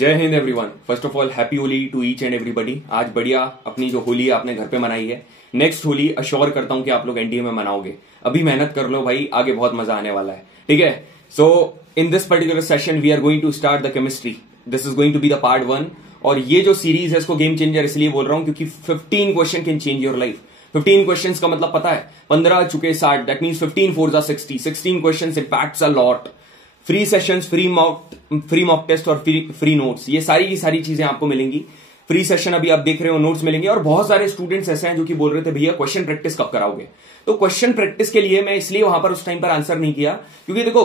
जय Hind everyone. First of all happy Holi to each and everybody. आज बढ़िया अपनी जो होली है आपने घर पे मनाई है। नेक्स्ट होली अश्योर करता हूं कि आप लोग एनडीए में मनाओगे। अभी मेहनत कर लो भाई, आगे बहुत मजा आने वाला है। ठीक है, so in this particular session we are going to start the chemistry. This is going to be the part 1। और ये जो सीरीज है इसको गेम चेंजर इसलिए बोल रहा हूं क्योंकि 15 question can change your life. 15 questions का मतलब पता है, 15 चुके 60, दैट मीन्स 15 4 जा 60। 16 questions impacts a lot. Free sessions, free mock test और फ्री नोट्स, ये सारी की सारी चीजें आपको मिलेंगी। फ्री सेशन अभी आप देख रहे हो, नोट्स मिलेंगे। और बहुत सारे स्टूडेंट्स ऐसे हैं जो कि बोल रहे थे भैया क्वेश्चन प्रैक्टिस कब कराओगे। तो क्वेश्चन प्रैक्टिस के लिए मैं इसलिए वहां पर उस टाइम पर आंसर नहीं किया क्योंकि देखो,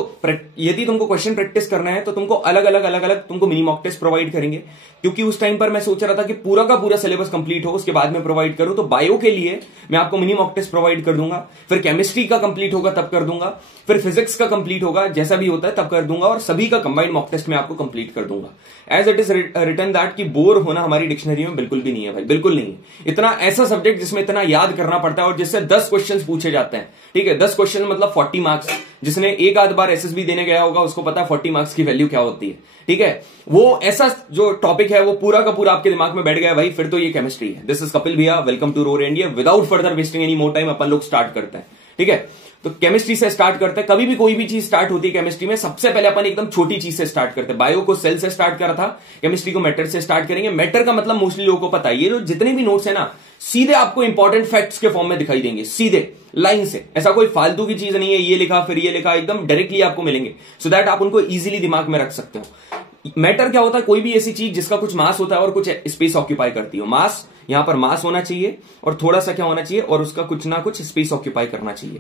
यदि तुमको क्वेश्चन प्रैक्टिस करना है तो तुमको अलग अलग तुमको मिनी मॉक टेस्ट प्रोवाइड करेंगे। क्योंकि उस टाइम पर मैं सोच रहा था कि पूरा का पूरा सिलेबस कंप्लीट हो उसके बाद में प्रोवाइड करूं। तो बायो के लिए मैं आपको मिनी मॉक टेस्ट प्रोवाइड कर दूंगा, फिर केमिस्ट्री का कंप्लीट होगा तब कर दूंगा, फिर फिजिक्स का कंप्लीट होगा, जैसा भी होता है तब कर दूंगा, और सभी का कंबाइंड मॉक टेस्ट में आपको कंप्लीट कर दूंगा। As it is written that कि बोर होना हमारी डिक्शनरी में बिल्कुल भी नहीं है भाई, बिल्कुल नहीं। इतना ऐसा सब्जेक्ट जिसमें इतना याद करना पड़ता है और जिससे 10 क्वेश्चन पूछे जाते हैं। ठीक है, 10 क्वेश्चन मतलब 40 मार्क्स। जिसने एक आध बार एसएसबी देने गया होगा उसको पता है 40 मार्क्स की वैल्यू क्या होती है। ठीक है, वो ऐसा जो टॉपिक है वो पूरा का पूरा आपके दिमाग में बैठ गया भाई, फिर तो ये केमिस्ट्री है। दिस इज कपिल भैया, welcome to Roar India. Without further wasting any more time अपन लोग स्टार्ट करते हैं। ठीक है, तो केमिस्ट्री से स्टार्ट करते हैं। कभी भी कोई भी चीज स्टार्ट होती है केमिस्ट्री में, सबसे पहले अपन एकदम छोटी चीज से स्टार्ट करते हैं। बायो को सेल से स्टार्ट करा था, केमिस्ट्री को मैटर से स्टार्ट करेंगे। मैटर का मतलब मोस्टली लोगों को पता है। ये जो जितने भी नोट्स है ना, सीधे आपको इंपॉर्टेंट फैक्ट्स के फॉर्म में दिखाई देंगे, सीधे लाइन से। ऐसा कोई फालतू की चीज नहीं है, ये लिखा फिर ये लिखा, एकदम डायरेक्टली आपको मिलेंगे सो दैट आप उनको इजीली दिमाग में रख सकते हो। मैटर क्या होता है? कोई भी ऐसी चीज जिसका कुछ मास होता है और कुछ स्पेस ऑक्यूपाई करती हो। मास, यहां पर मास होना चाहिए और थोड़ा सा क्या होना चाहिए, और उसका कुछ ना कुछ स्पेस ऑक्यूपाई करना चाहिए।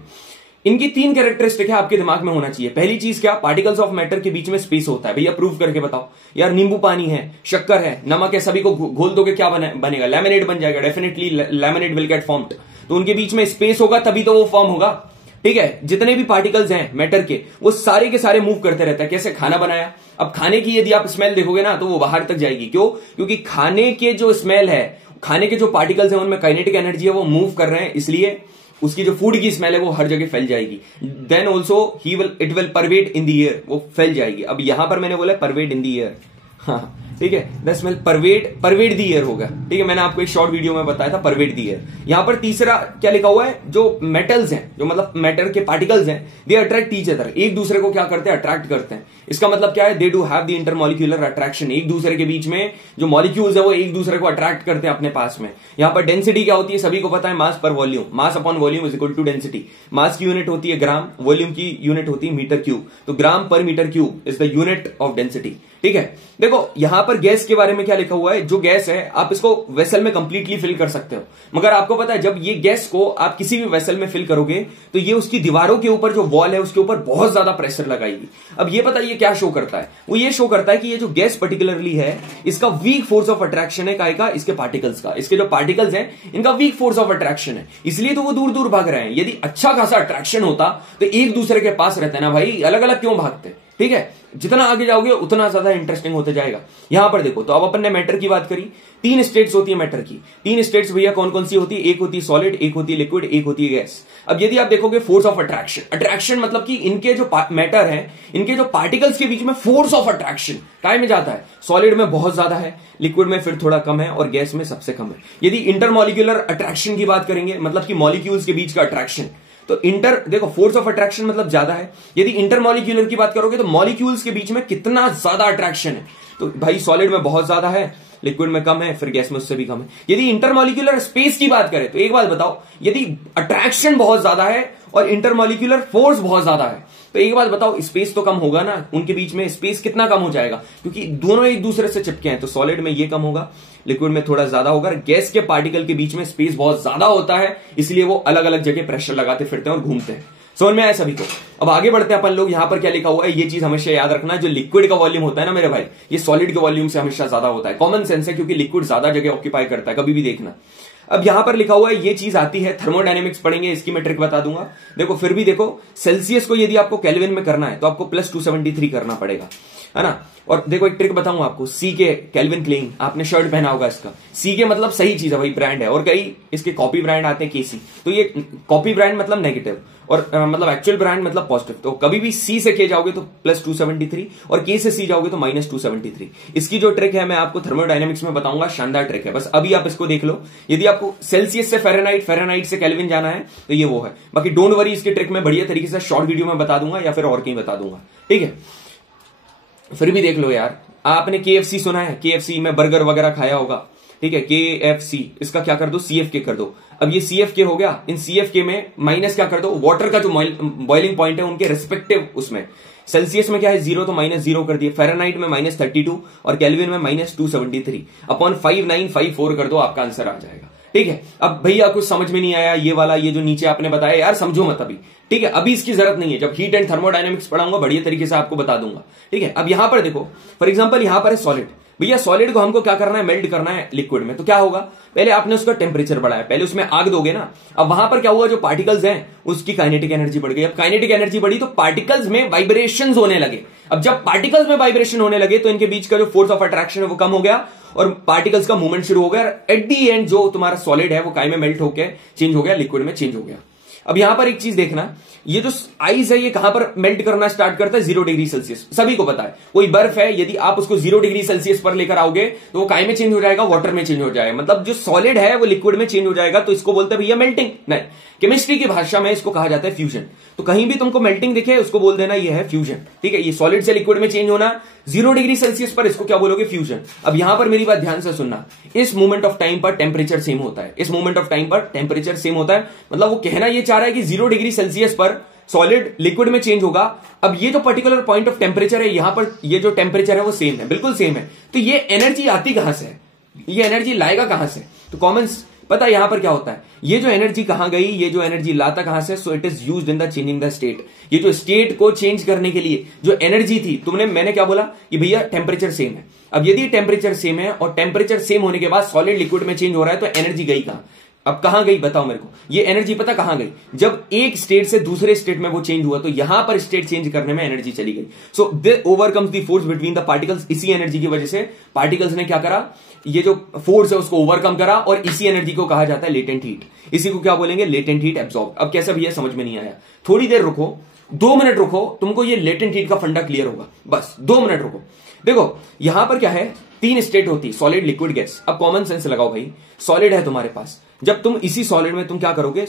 इनकी 3 कैरेक्टरिस्टिक है आपके दिमाग में होना चाहिए। पहली चीज क्या? पार्टिकल्स ऑफ मैटर के बीच में स्पेस होता है। भैया प्रूव करके बताओ। यार नींबू पानी है, शक्कर है, नमक है, सभी को घोल दोगे क्या बनेगा? लैमिनेट बन जाएगा। Definitely laminate will get formed. तो उनके बीच में स्पेस होगा तभी तो वो फॉर्म होगा। ठीक है, जितने भी पार्टिकल्स हैं मैटर के वो सारे के सारे मूव करते रहते हैं। कैसे? खाना बनाया, अब खाने की यदि आप स्मेल देखोगे ना तो वो बाहर तक जाएगी। क्यों? क्योंकि खाने के जो स्मेल है, खाने के जो पार्टिकल्स हैं उनमें काइनेटिक एनर्जी है, वो मूव कर रहे हैं, इसलिए उसकी जो फूड की स्मेल है वो हर जगह फैल जाएगी। Then also it will pervade in the air, वो फैल जाएगी। अब यहां पर मैंने बोला परवेड इन द एयर, हाँ ठीक है, द स्मेल परवेड द एयर होगा। ठीक है, मैंने आपको एक शॉर्ट वीडियो में बताया था परवेड द एयर। यहां पर तीसरा क्या लिखा हुआ है? जो मेटल्स हैं, जो मतलब मैटर के पार्टिकल्स हैं, दे अट्रैक्ट ईच अदर। एक दूसरे को क्या करते हैं? अट्रैक्ट करते हैं। इसका मतलब क्या है? They do have the intermolecular attraction. एक दूसरे के बीच में जो मॉलिक्यूल्स है वो एक दूसरे को अट्रैक्ट करते हैं अपने पास में। यहां पर डेंसिटी क्या होती है? सभी को पता है, मास पर volume. Mass upon volume is equal to density. Mass की यूनिट होती है ग्राम, वॉल्यूम की यूनिट होती है मीटर क्यूब। तो gram per metre cube is the unit of density. ठीक है, देखो यहां पर गैस के बारे में क्या लिखा हुआ है? जो गैस है आप इसको वेसल में कंप्लीटली फिल कर सकते हो, मगर आपको पता है जब ये गैस को आप किसी भी वेसल में फिल करोगे तो ये उसकी दीवारों के ऊपर जो वॉल है उसके ऊपर बहुत ज्यादा प्रेशर लगाएगी। अब ये पता है ये क्या शो करता है? वो ये शो करता है कि ये जो गैस पर्टिकुलरली है इसका वीक फोर्स ऑफ अट्रैक्शन है। का इसके पार्टिकल्स का, इसके जो पार्टिकल्स हैं इनका वीक फोर्स ऑफ अट्रैक्शन है, इसलिए तो वो दूर दूर भाग रहे हैं। यदि अच्छा खासा अट्रैक्शन होता तो एक दूसरे के पास रहते ना भाई, अलग अलग क्यों भागते? ठीक है, जितना आगे जाओगे उतना ज्यादा इंटरेस्टिंग होते जाएगा। यहां पर देखो, तो अब अपन ने मैटर की बात करी। 3 स्टेट्स होती है मैटर की। 3 स्टेट्स भैया कौन कौन सी होती है? एक होती है सॉलिड, एक होती है लिक्विड, एक होती है गैस। अब यदि आप देखोगे फोर्स ऑफ अट्रैक्शन, अट्रैक्शन मतलब कि इनके जो मैटर है, इनके जो पार्टिकल्स के बीच में फोर्स ऑफ अट्रैक्शन काय में जाता है? सॉलिड में बहुत ज्यादा है, लिक्विड में फिर थोड़ा कम है, और गैस में सबसे कम है। यदि इंटरमॉलिक्यूलर अट्रैक्शन की बात करेंगे, मतलब कि मॉलिक्यूल्स के बीच का अट्रैक्शन, तो देखो फोर्स ऑफ अट्रैक्शन मतलब ज्यादा है। यदि इंटरमॉलिक्यूलर की बात करोगे तो मॉलिक्यूल्स के बीच में कितना ज्यादा अट्रैक्शन है, तो भाई सॉलिड में बहुत ज्यादा है, लिक्विड में कम है, फिर गैस में उससे भी कम है। यदि इंटरमॉलिक्यूलर स्पेस की बात करें तो एक बात बताओ, यदि अट्रैक्शन बहुत ज्यादा है और इंटरमॉलिक्यूलर फोर्स बहुत ज्यादा है तो एक बात बताओ, स्पेस तो कम होगा ना, उनके बीच में स्पेस कितना कम हो जाएगा? क्योंकि दोनों एक दूसरे से चिपके हैं। तो सॉलिड में ये कम होगा, लिक्विड में थोड़ा ज्यादा होगा। गैस के पार्टिकल के बीच में स्पेस बहुत ज्यादा होता है, इसलिए वो अलग अलग जगह प्रेशर लगाते फिरते हैं और घूमते हैं। समझ में आया सभी को? अब आगे बढ़ते हैं अपन लोग। यहां पर क्या लिखा हुआ है ये चीज हमेशा याद रखना, जो लिक्विड का वॉल्यूम होता है ना मेरे भाई, ये सॉलिड के वॉल्यूम से हमेशा ज्यादा होता है। कॉमन सेंस है, क्योंकि लिक्विड ज्यादा जगह ऑक्यूपाई करता है, कभी भी देखना। अब यहां पर लिखा हुआ है ये चीज आती है, थर्मोडायनेमिक्स पढ़ेंगे, इसकी मैं ट्रिक बता दूंगा। देखो फिर भी देखो, सेल्सियस को यदि आपको केल्विन में करना है तो आपको +273 करना पड़ेगा। है ना। और देखो एक ट्रिक बताऊं आपको, सी के कैल्विन क्लेन, आपने शर्ट पहना होगा इसका, सी के मतलब सही चीज है, वही ब्रांड है, और कई इसके कॉपी ब्रांड आते हैं केसी, तो ये कॉपी ब्रांड मतलब नेगेटिव और मतलब एक्चुअल ब्रांड मतलब पॉजिटिव। तो कभी भी सी से के जाओगे तो +273 और के से सी जाओगे तो -273। इसकी जो ट्रिक है मैं आपको थर्मोडायनेमिक्स में बताऊंगा, शानदार ट्रिक है, बस अभी आप इसको देख लो। यदि आपको सेल्सियस से फ़ारेनहाइट, फ़ारेनहाइट से केल्विन जाना है तो ये वो है। बाकी डोंट वरी, इसकी ट्रिक मैं बढ़िया तरीके से शॉर्ट वीडियो में बता दूंगा या फिर और कहीं बता दूंगा, ठीक है। फिर भी देख लो यार, आपने KFC सुना है, KFC में बर्गर वगैरह खाया होगा, ठीक है। KFC, इसका क्या कर दो, CFK कर दो। अब ये CFK हो गया, इन CFK में माइनस क्या कर दो, वाटर का जो बॉइलिंग पॉइंट है उनके रिस्पेक्टिव, उसमें सेल्सियस में क्या है 0 तो -0 कर दिए, फ़ारेनहाइट में -32 और केल्विन में -273 अपॉन 5954 कर दो, आपका आंसर आ जाएगा, ठीक है। अब भैया कुछ समझ में नहीं आया, ये वाला ये जो नीचे आपने बताया यार समझो मत अभी, ठीक है, अभी इसकी जरूरत नहीं है, जब हीट एंड थर्मोडायनेमिक्स पढ़ाऊंगा बढ़िया तरीके से आपको बता दूंगा, ठीक है। अब यहां पर देखो, फॉर एग्जांपल यहां पर है सॉलिड, भैया सॉलिड को हमको क्या करना है, मेल्ट करना है लिक्विड में, तो क्या होगा, पहले आपने उसका टेम्परेचर बढ़ाया, पहले उसमें आग दोगे ना, अब वहां पर क्या हुआ, जो पार्टिकल्स हैं उसकी काइनेटिक एनर्जी बढ़ गई। अब काइनेटिक एनर्जी बढ़ी तो पार्टिकल्स में वाइब्रेशंस होने लगे। अब जब पार्टिकल्स में वाइब्रेशन होने लगे तो इनके बीच का जो फोर्स ऑफ अट्रैक्शन है वो कम हो गया और पार्टिकल्स का मूवमेंट शुरू हो गया। एट दी एंड जो तुम्हारा सॉलिड है वो काय में मेल्ट होकर चेंज हो गया, लिक्विड में चेंज हो गया। अब यहां पर एक चीज देखना, ये जो आइस है ये कहां पर मेल्ट करना स्टार्ट करता है, 0 डिग्री सेल्सियस, सभी को पता है। कोई बर्फ है, यदि आप उसको 0 डिग्री सेल्सियस पर लेकर आओगे तो वो काय में चेंज हो जाएगा, वाटर में चेंज हो जाएगा, मतलब जो सॉलिड है वो लिक्विड में चेंज हो जाएगा। तो इसको बोलते हैं भैया मेल्टिंग, नहीं, केमिस्ट्री की भाषा में इसको कहा जाता है फ्यूजन। तो कहीं भी तुमको मेल्टिंग दिखे उसको बोल देना ये है फ्यूजन, ठीक है। ये सॉलिड से लिक्विड में चेंज होना 0 डिग्री सेल्सियस पर, इसको क्या बोलोगे, फ्यूजन। अब यहां पर मेरी बात ध्यान से सुनना, इस मोमेंट ऑफ टाइम पर टेम्परेचर सेम होता है, इस मोमेंट ऑफ टाइम पर टेम्परेचर सेम होता है, मतलब वो कहना ये चाह रहा है कि 0 डिग्री सेल्सियस पर सॉलिड लिक्विड में चेंज होगा। अब ये जो पर्टिकुलर पॉइंट ऑफ टेम्परेचर है यहां पर, ये जो टेम्परेचर है वो सेम है, बिल्कुल सेम है। तो ये एनर्जी आती कहां से है, ये एनर्जी लाएगा कहां से, तो कॉमन पता है यहां पर क्या होता है, ये जो एनर्जी कहां गई, ये जो एनर्जी लाता कहां से, so it is used in the changing the state. ये जो स्टेट को चेंज करने के लिए जो एनर्जी थी, मैंने क्या बोला कि भैया टेम्परेचर सेम है। अब यदि टेम्परेचर सेम है और टेम्परेचर सेम होने के बाद सॉलिड लिक्विड में चेंज हो रहा है तो एनर्जी गई कहां, अब कहां गई बताओ मेरे को, ये एनर्जी पता कहां गई, जब एक स्टेट से दूसरे स्टेट में वो चेंज हुआ तो यहां पर स्टेट चेंज करने में एनर्जी चली गई। So they overcomes the force between the particles. इसी एनर्जी की वजह से पार्टिकल्स ने क्या करा, ये जो फोर्स है उसको ओवरकम करा और इसी एनर्जी को कहा जाता है लेटेंट हीट। इसी को क्या बोलेंगे, लेटेंट हीट एब्सॉर्ब। अब कैसे भैया समझ में नहीं आया, थोड़ी देर रुको, 2 मिनट रुको, तुमको ये लेटेंट हीट का फंडा क्लियर होगा, बस 2 मिनट रुको। देखो यहां पर क्या है, 3 स्टेट होती, सॉलिड लिक्विड गैस। अब कॉमन सेंस लगाओ भाई, सॉलिड है तुम्हारे पास, जब तुम इसी सॉलिड में तुम क्या करोगे,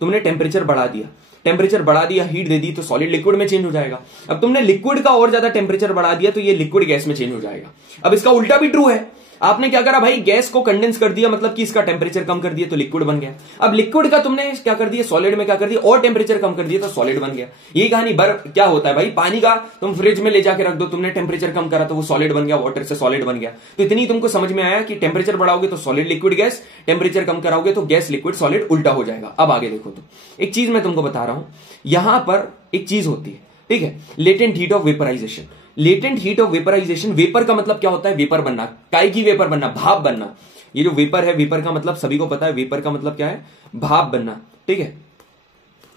तुमने टेम्परेचर बढ़ा दिया, टेम्परेचर बढ़ा दिया, हीट दे दी तो सॉलिड लिक्विड में चेंज हो जाएगा। अब तुमने लिक्विड का और ज्यादा टेम्परेचर बढ़ा दिया तो ये लिक्विड गैस में चेंज हो जाएगा। अब इसका उल्टा भी ट्रू है, आपने क्या करा भाई, गैस को कंडेंस कर दिया, मतलब कि इसका टेम्परेचर कम कर दिया तो लिक्विड बन गया। अब लिक्विड का तुमने क्या कर दिया, सॉलिड में क्या कर दिया, और टेम्परेचर कम कर दिया तो सॉलिड बन गया। यही कहानी बर्फ क्या होता है भाई, पानी का तुम फ्रिज में ले जाके रख दो, तुमने टेम्परेचर कम करा तो वो सॉलिड बन गया, वाटर से सॉलिड बन गया। तो इतनी तुमको समझ में आया कि टेम्परेचर बढ़ाओगे तो सॉलिड लिक्विड गैस, टेम्परेचर कम कराओगे तो गैस लिक्विड सॉलिड, उल्टा हो जाएगा। अब आगे देखो, तो एक चीज मैं तुमको बता रहा हूं, यहां पर एक चीज होती है, ठीक है, latent heat of vaporisation. Latent heat of vaporisation, vapour का मतलब क्या होता है, वेपर बनना, काय की वेपर बनना, भाप बनना। ये जो वेपर है, वेपर का मतलब सभी को पता है, वेपर का मतलब क्या है, भाप बनना, ठीक है,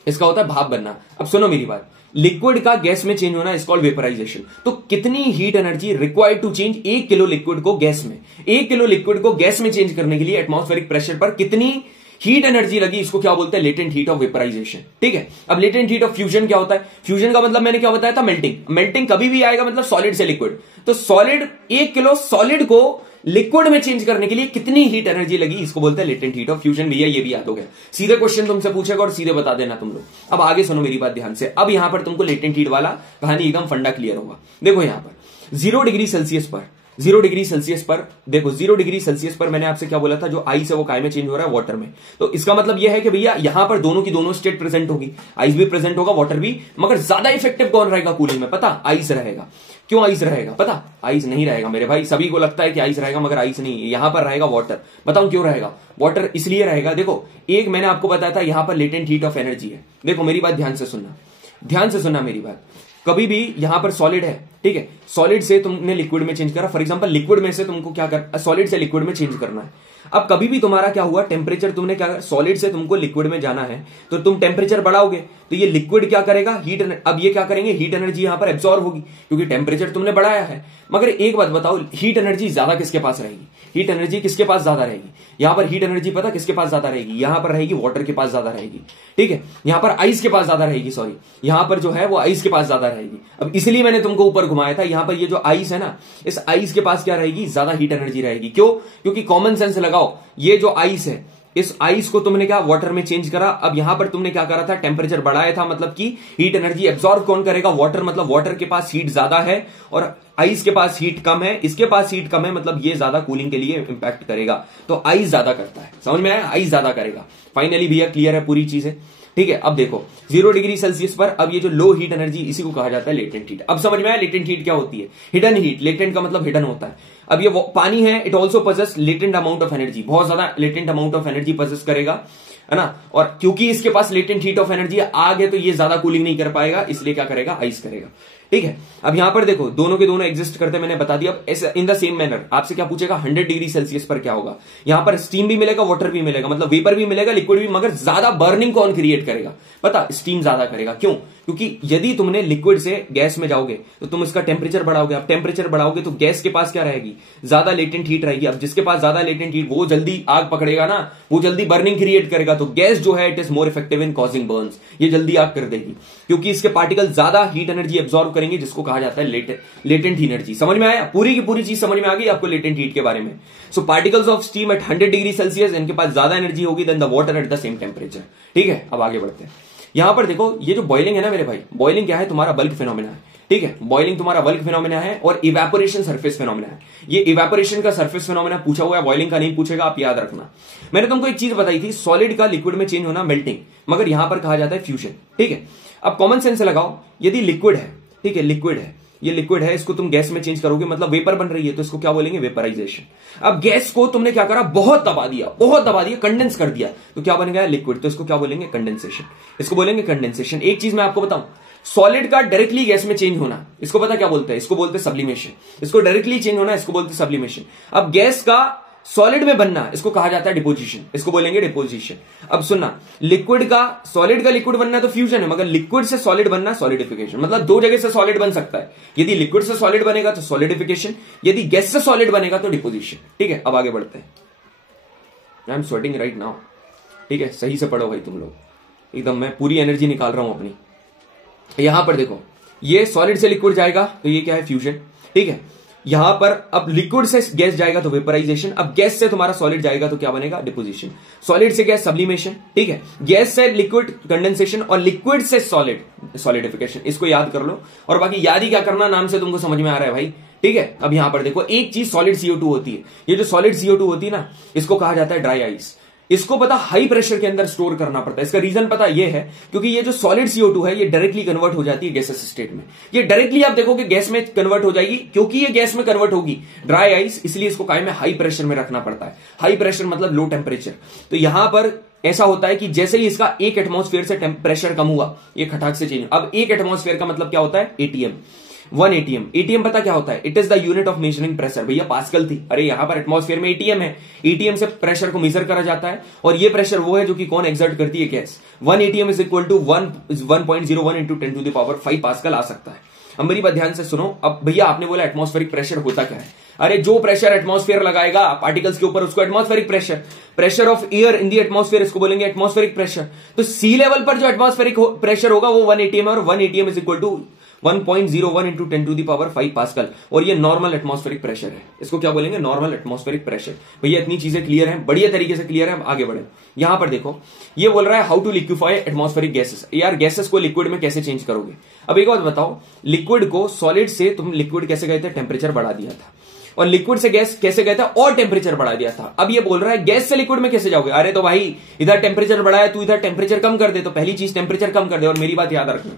इसका होता है भाप बनना। अब सुनो मेरी बात, लिक्विड का गैस में चेंज होना इज कॉल्ड वेपराइजेशन। तो कितनी heat energy required to change 1 kilo liquid को गैस में, 1 किलो लिक्विड को गैस में चेंज करने के लिए एटमॉस्फेरिक प्रेशर पर कितनी हीट एनर्जी लगी, इसको क्या बोलते हैं, लेटेंट हीट ऑफ वेपराइजेशन, ठीक है। अब लेटेंट हीट ऑफ फ्यूजन क्या होता है, फ्यूजन का मतलब मैंने क्या बताया था, मेल्टिंग। मेल्टिंग कभी भी आएगा मतलब सॉलिड से लिक्विड, तो सॉलिड 1 किलो सॉलिड को लिक्विड में चेंज करने के लिए कितनी हीट एनर्जी लगी, इसको बोलते हैं लेटेंट हीट ऑफ फ्यूजन। भैया ये भी याद हो गया, सीधे क्वेश्चन तुमसे पूछेगा और सीधे बता देना तुम लोग। अब आगे सुनो मेरी बात ध्यान से, अब यहां पर तुमको लेटेंट हीट वाला कहानी एकदम फंडा क्लियर होगा। देखो यहां पर 0 डिग्री सेल्सियस पर, 0 डिग्री सेल्सियस पर देखो, 0 डिग्री सेल्सियस पर मैंने आपसे क्या बोला था, जो आइस है वो काय में चेंज हो रहा है, वाटर में। तो इसका मतलब यह है कि भैया यहां पर दोनों की दोनों स्टेट प्रेजेंट होगी, आइस भी प्रेजेंट होगा, वाटर भी, मगर ज्यादा इफेक्टिव कौन रहेगा कूलिंग में, पता, आइस रहेगा। क्यों आइस रहेगा पता, आइस नहीं रहेगा मेरे भाई, सभी को लगता है कि आइस रहेगा मगर आइस नहीं, यहां पर रहेगा वाटर। बताऊं क्यों रहेगा, वाटर इसलिए रहेगा, देखो एक मैंने आपको बताया था यहां पर लेटेंट हीट ऑफ एनर्जी है। देखो मेरी बात ध्यान से सुनना, ध्यान से सुनना मेरी बात, कभी भी यहां पर सॉलिड है, ठीक है, सॉलिड से तुमने लिक्विड में चेंज करा, फॉर एग्जांपल लिक्विड में से तुमको क्या कर, सॉलिड से लिक्विड में चेंज करना है। अब कभी भी तुम्हारा क्या हुआ, टेम्परेचर तुमने क्या, सॉलिड से तुमको लिक्विड में जाना है तो तुम टेम्परेचर बढ़ाओगे तो ये लिक्विड क्या करेगा, हीट, अब ये क्या करेंगे, हीट एनर्जी यहां पर एब्जॉर्ब होगी क्योंकि टेम्परेचर तुमने बढ़ाया है। मगर एक बात बताओ, हीट एनर्जी ज्यादा किसके पास रहेगी, हीट एनर्जी किसके पास ज्यादा रहेगी, यहां पर हीट एनर्जी पता किसके पास ज्यादा रहेगी, यहां पर रहेगी वाटर के पास ज्यादा रहेगी, ठीक है, यहां पर आइस के पास ज्यादा रहेगी, सॉरी यहां पर जो है वो आइस के पास ज्यादा रहेगी। अब इसलिए मैंने तुमको ऊपर घुमाया था, यहां पर ये जो आइस है ना, इस आइस के पास क्या रहेगी, ज्यादा हीट एनर्जी रहेगी। क्यों, क्योंकि कॉमन सेंस लगाओ, ये जो आइस है, इस आइस को तुमने क्या वाटर में चेंज करा, अब यहां पर तुमने क्या करा था, टेम्परेचर बढ़ाया था, मतलब कि हीट एनर्जी एब्जॉर्ब कौन करेगा, वाटर, मतलब वाटर के पास हीट ज्यादा है और आइस के पास हीट कम है, इसके पास हीट कम है, मतलब ये ज्यादा कूलिंग के लिए इंपैक्ट करेगा, तो आइस ज्यादा करता है, समझ में आया, आइस ज्यादा करेगा। फाइनली भैया क्लियर है पूरी चीजें, ठीक है। अब देखो 0 डिग्री सेल्सियस पर अब ये जो लो हीट एनर्जी, इसी को कहा जाता है लेटेंट हीट। अब समझ में आया लेटेंट हीट क्या होती है, हिडन हीट, लेटेंट का मतलब हिडन होता है। अब ये पानी है, it also possess latent amount of energy, बहुत ज्यादा latent amount of energy possess करेगा, है ना, और क्योंकि इसके पास लेटेंट हीट ऑफ एनर्जी है, आग है तो ये ज्यादा कूलिंग नहीं कर पाएगा, इसलिए क्या करेगा, आइस करेगा, ठीक है। अब यहां पर देखो दोनों के दोनों एग्जिस्ट करते, मैंने बता दिया। अब इन द सेम मैनर आपसे क्या पूछेगा, 100 डिग्री सेल्सियस पर क्या होगा, यहां पर स्टीम भी मिलेगा, वाटर भी मिलेगा, मतलब वेपर भी मिलेगा, लिक्विड भी, मगर ज्यादा बर्निंग कौन क्रिएट करेगा, पता, स्टीम ज्यादा करेगा। क्यों, क्योंकि यदि तुमने लिक्विड से गैस में जाओगे तो तुम इसका टेम्परेचर बढ़ाओगे, अब टेम्परेचर बढ़ाओगे तो गैस के पास क्या रहेगी, ज्यादा लेटेंट हीट रहेगी। अब जिसके पास ज्यादा लेटेंट हीट, वो जल्दी आग पकड़ेगा ना, वो जल्दी बर्निंग क्रिएट करेगा, तो गैस जो है it is more effective in causing Burns, ये जल्दी आग कर देगी क्योंकि इसके पार्टिकल ज्यादा हीट एनर्जी एब्जॉर्ब करेंगे, जिसको कहा जाता है लेटेंट एनर्जी। समझ में आया, पूरी की पूरी चीज समझ में आ गई आपको लेटेंट हीट के बारे में। So particles of steam at 100 degree Celsius, इनके पास ज्यादा एनर्जी होगी than the water at the same temperature, ठीक है। अब आगे बढ़ते हैं, यहां पर देखो ये जो बॉइलिंग है ना मेरे भाई, बॉइलिंग क्या है, तुम्हारा बल्क फिनोमेना है, ठीक है, बॉइलिंग तुम्हारा बल्क फिनोमेना है और इवेपोरेशन सरफेस फिनोमेना है। ये इवेपोरेशन का सरफेस फिनोमेना पूछा हुआ है, बॉइलिंग का नहीं पूछेगा, आप याद रखना। मैंने तुमको एक चीज बताई थी, सॉलिड का लिक्विड में चेंज होना मेल्टिंग, मगर यहां पर कहा जाता है फ्यूजन, ठीक है। अब कॉमन सेंस से लगाओ, यदि लिक्विड है, ठीक है, लिक्विड है, ये लिक्विड है, इसको तुम गैस में चेंज करोगे, मतलब वेपर बन रही है, तो इसको क्या बोलेंगे, वेपराइजेशन। अब गैस को तुमने क्या करा, बहुत दबा दिया, कंडेंस कर दिया, तो क्या बन गया, लिक्विड, तो इसको क्या बोलेंगे, कंडेंसेशन, इसको बोलेंगे कंडेंसेशन। एक चीज मैं आपको बताऊं, सॉलिड का डायरेक्टली गैस में चेंज होना, इसको पता क्या बोलते हैं, इसको बोलते हैं सब्लिमेशन, इसको डायरेक्टली चेंज होना, इसको बोलते हैं सब्लिमेशन। अब गैस का सॉलिड में बनना, इसको कहा जाता है डिपोजिशन, इसको बोलेंगे डिपोजिशन। अब सुनना, लिक्विड का सॉलिड का लिक्विड बनना तो फ्यूजन है, मगर लिक्विड से सॉलिड बनना सॉलिडिफिकेशन, मतलब दो जगह से सॉलिड बन सकता है। यदि लिक्विड से सॉलिड बनेगा तो सॉलिडिफिकेशन, यदि गैस से सॉलिड बनेगा तो डिपोजिशन, ठीक है। अब आगे बढ़ते हैं, I am sweating right now, ठीक है, सही से पढ़ो भाई तुम लोग, एकदम मैं पूरी एनर्जी निकाल रहा हूं अपनी। यहां पर देखो, ये सॉलिड से लिक्विड जाएगा तो ये क्या है, फ्यूजन, ठीक है। यहां पर अब लिक्विड से गैस जाएगा तो वेपराइजेशन, अब गैस से तुम्हारा सॉलिड जाएगा तो क्या बनेगा, डिपोजिशन। सॉलिड से गैस सब्लिमेशन, ठीक है, गैस से लिक्विड कंडेंसेशन, और लिक्विड से सॉलिड सॉलिडिफिकेशन। इसको याद कर लो, और बाकी याद ही क्या करना, नाम से तुमको समझ में आ रहा है भाई, ठीक है। अब यहां पर देखो, एक चीज सॉलिड CO2 होती है, ये जो सॉलिड CO2 होती है ना, इसको कहा जाता है ड्राई आइस। इसको पता हाई प्रेशर के अंदर स्टोर करना पड़ता है। इसका रीजन पता ये है, क्योंकि ये जो सॉलिड CO2 है ये डायरेक्टली कन्वर्ट हो जाती है गैसेस स्टेट में। ये डायरेक्टली आप देखोगे गैस में कन्वर्ट हो जाएगी, क्योंकि ये गैस में कन्वर्ट होगी ड्राई आइस, इसलिए इसको कायम में हाई प्रेशर में रखना पड़ता है। हाई प्रेशर मतलब लो टेम्परेचर। तो यहां पर ऐसा होता है कि जैसे ही इसका 1 एटमॉस्फेयर से प्रेशर कम हुआ, ये खटाक से चेंज। अब 1 एटमॉस्फेयर का मतलब क्या होता है, ATM, 1 ATM। ATM पता क्या होता है, it is the unit of measuring pressure. भैया पास्कल थी, अरे यहां पर एटमॉस्फेयर में ATM है, ATM से प्रेशर को मेजर करा जाता है, और ये प्रेशर वो है जो कि कौन एक्सर्ट करती है, gas. 1 ATM is equal to 1.01 into 10 to the power 5 pascal आ सकता है। अब मेरी बात ध्यान से सुनो। अब भैया आपने बोला एटमॉस्फेरिक प्रेशर होता क्या है, अरे जो प्रेशर एटमॉस्फेयर लगाएगा पार्टिकल्स के ऊपर उसको atmospheric pressure, pressure of air in the atmosphere इसको बोलेंगे एटमॉस्फेरिक प्रेशर। तो सी लेवल पर जो एटमॉस्फेरिक प्रेशर होगा वो 1 ATM है, और 1 ATM is equal to 1.01 into 10 to the power 5 pascal, और ये नॉर्मल एटमॉस्फेरिक प्रेशर है। इसको क्या बोलेंगे, नॉर्मल एटमॉस्फेरिक प्रेशर। भैया इतनी चीजें क्लियर हैं, बढ़िया तरीके से क्लियर है। अब आगे बढ़े, यहां पर देखो ये बोल रहा है how to liquefy atmospheric gases. यार गैसेस को लिक्विड में कैसे चेंज करोगे। अब एक बात बताओ, लिक्विड को सॉलिड से तुम लिक्विड कैसे गए थे, टेम्परेचर बढ़ा दिया था, और लिक्विड से गैस कैसे गया था, और टेम्परेचर बढ़ा दिया था। अब ये बोल रहा है गैस से लिक्विड में कैसे जाओगे। अरे तो भाई इधर टेम्परेचर बढ़ाया, तू इधर टेम्परेचर कम कर दे, तो पहली चीज टेम्परेचर कम कर दे। और मेरी बात याद रखना,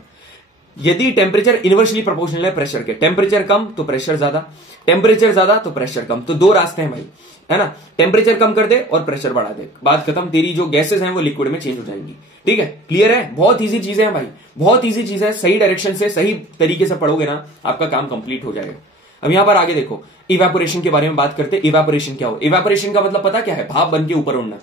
यदि टेम्परेचर इनवर्सली प्रोपोर्शनल है प्रेशर के, टेम्परेचर कम तो प्रेशर ज्यादा, टेम्परेचर ज्यादा तो प्रेशर कम, तो दो रास्ते हैं भाई, है ना। टेम्परेचर कम कर दे और प्रेशर बढ़ा दे, बात खत्म, तेरी जो गैसेस हैं वो लिक्विड में चेंज हो जाएंगी। ठीक है, क्लियर है, बहुत इजी चीजें हैं भाई, बहुत इजी चीज है, सही डायरेक्शन से सही तरीके से पढ़ोगे ना आपका काम कंप्लीट हो जाएगा। अब यहां पर आगे देखो, इवेपोरेशन के बारे में बात करते हैं। इवेपोरेशन क्या हो, इवेपोरेशन का मतलब पता क्या है, भाप बन के ऊपर उड़ना।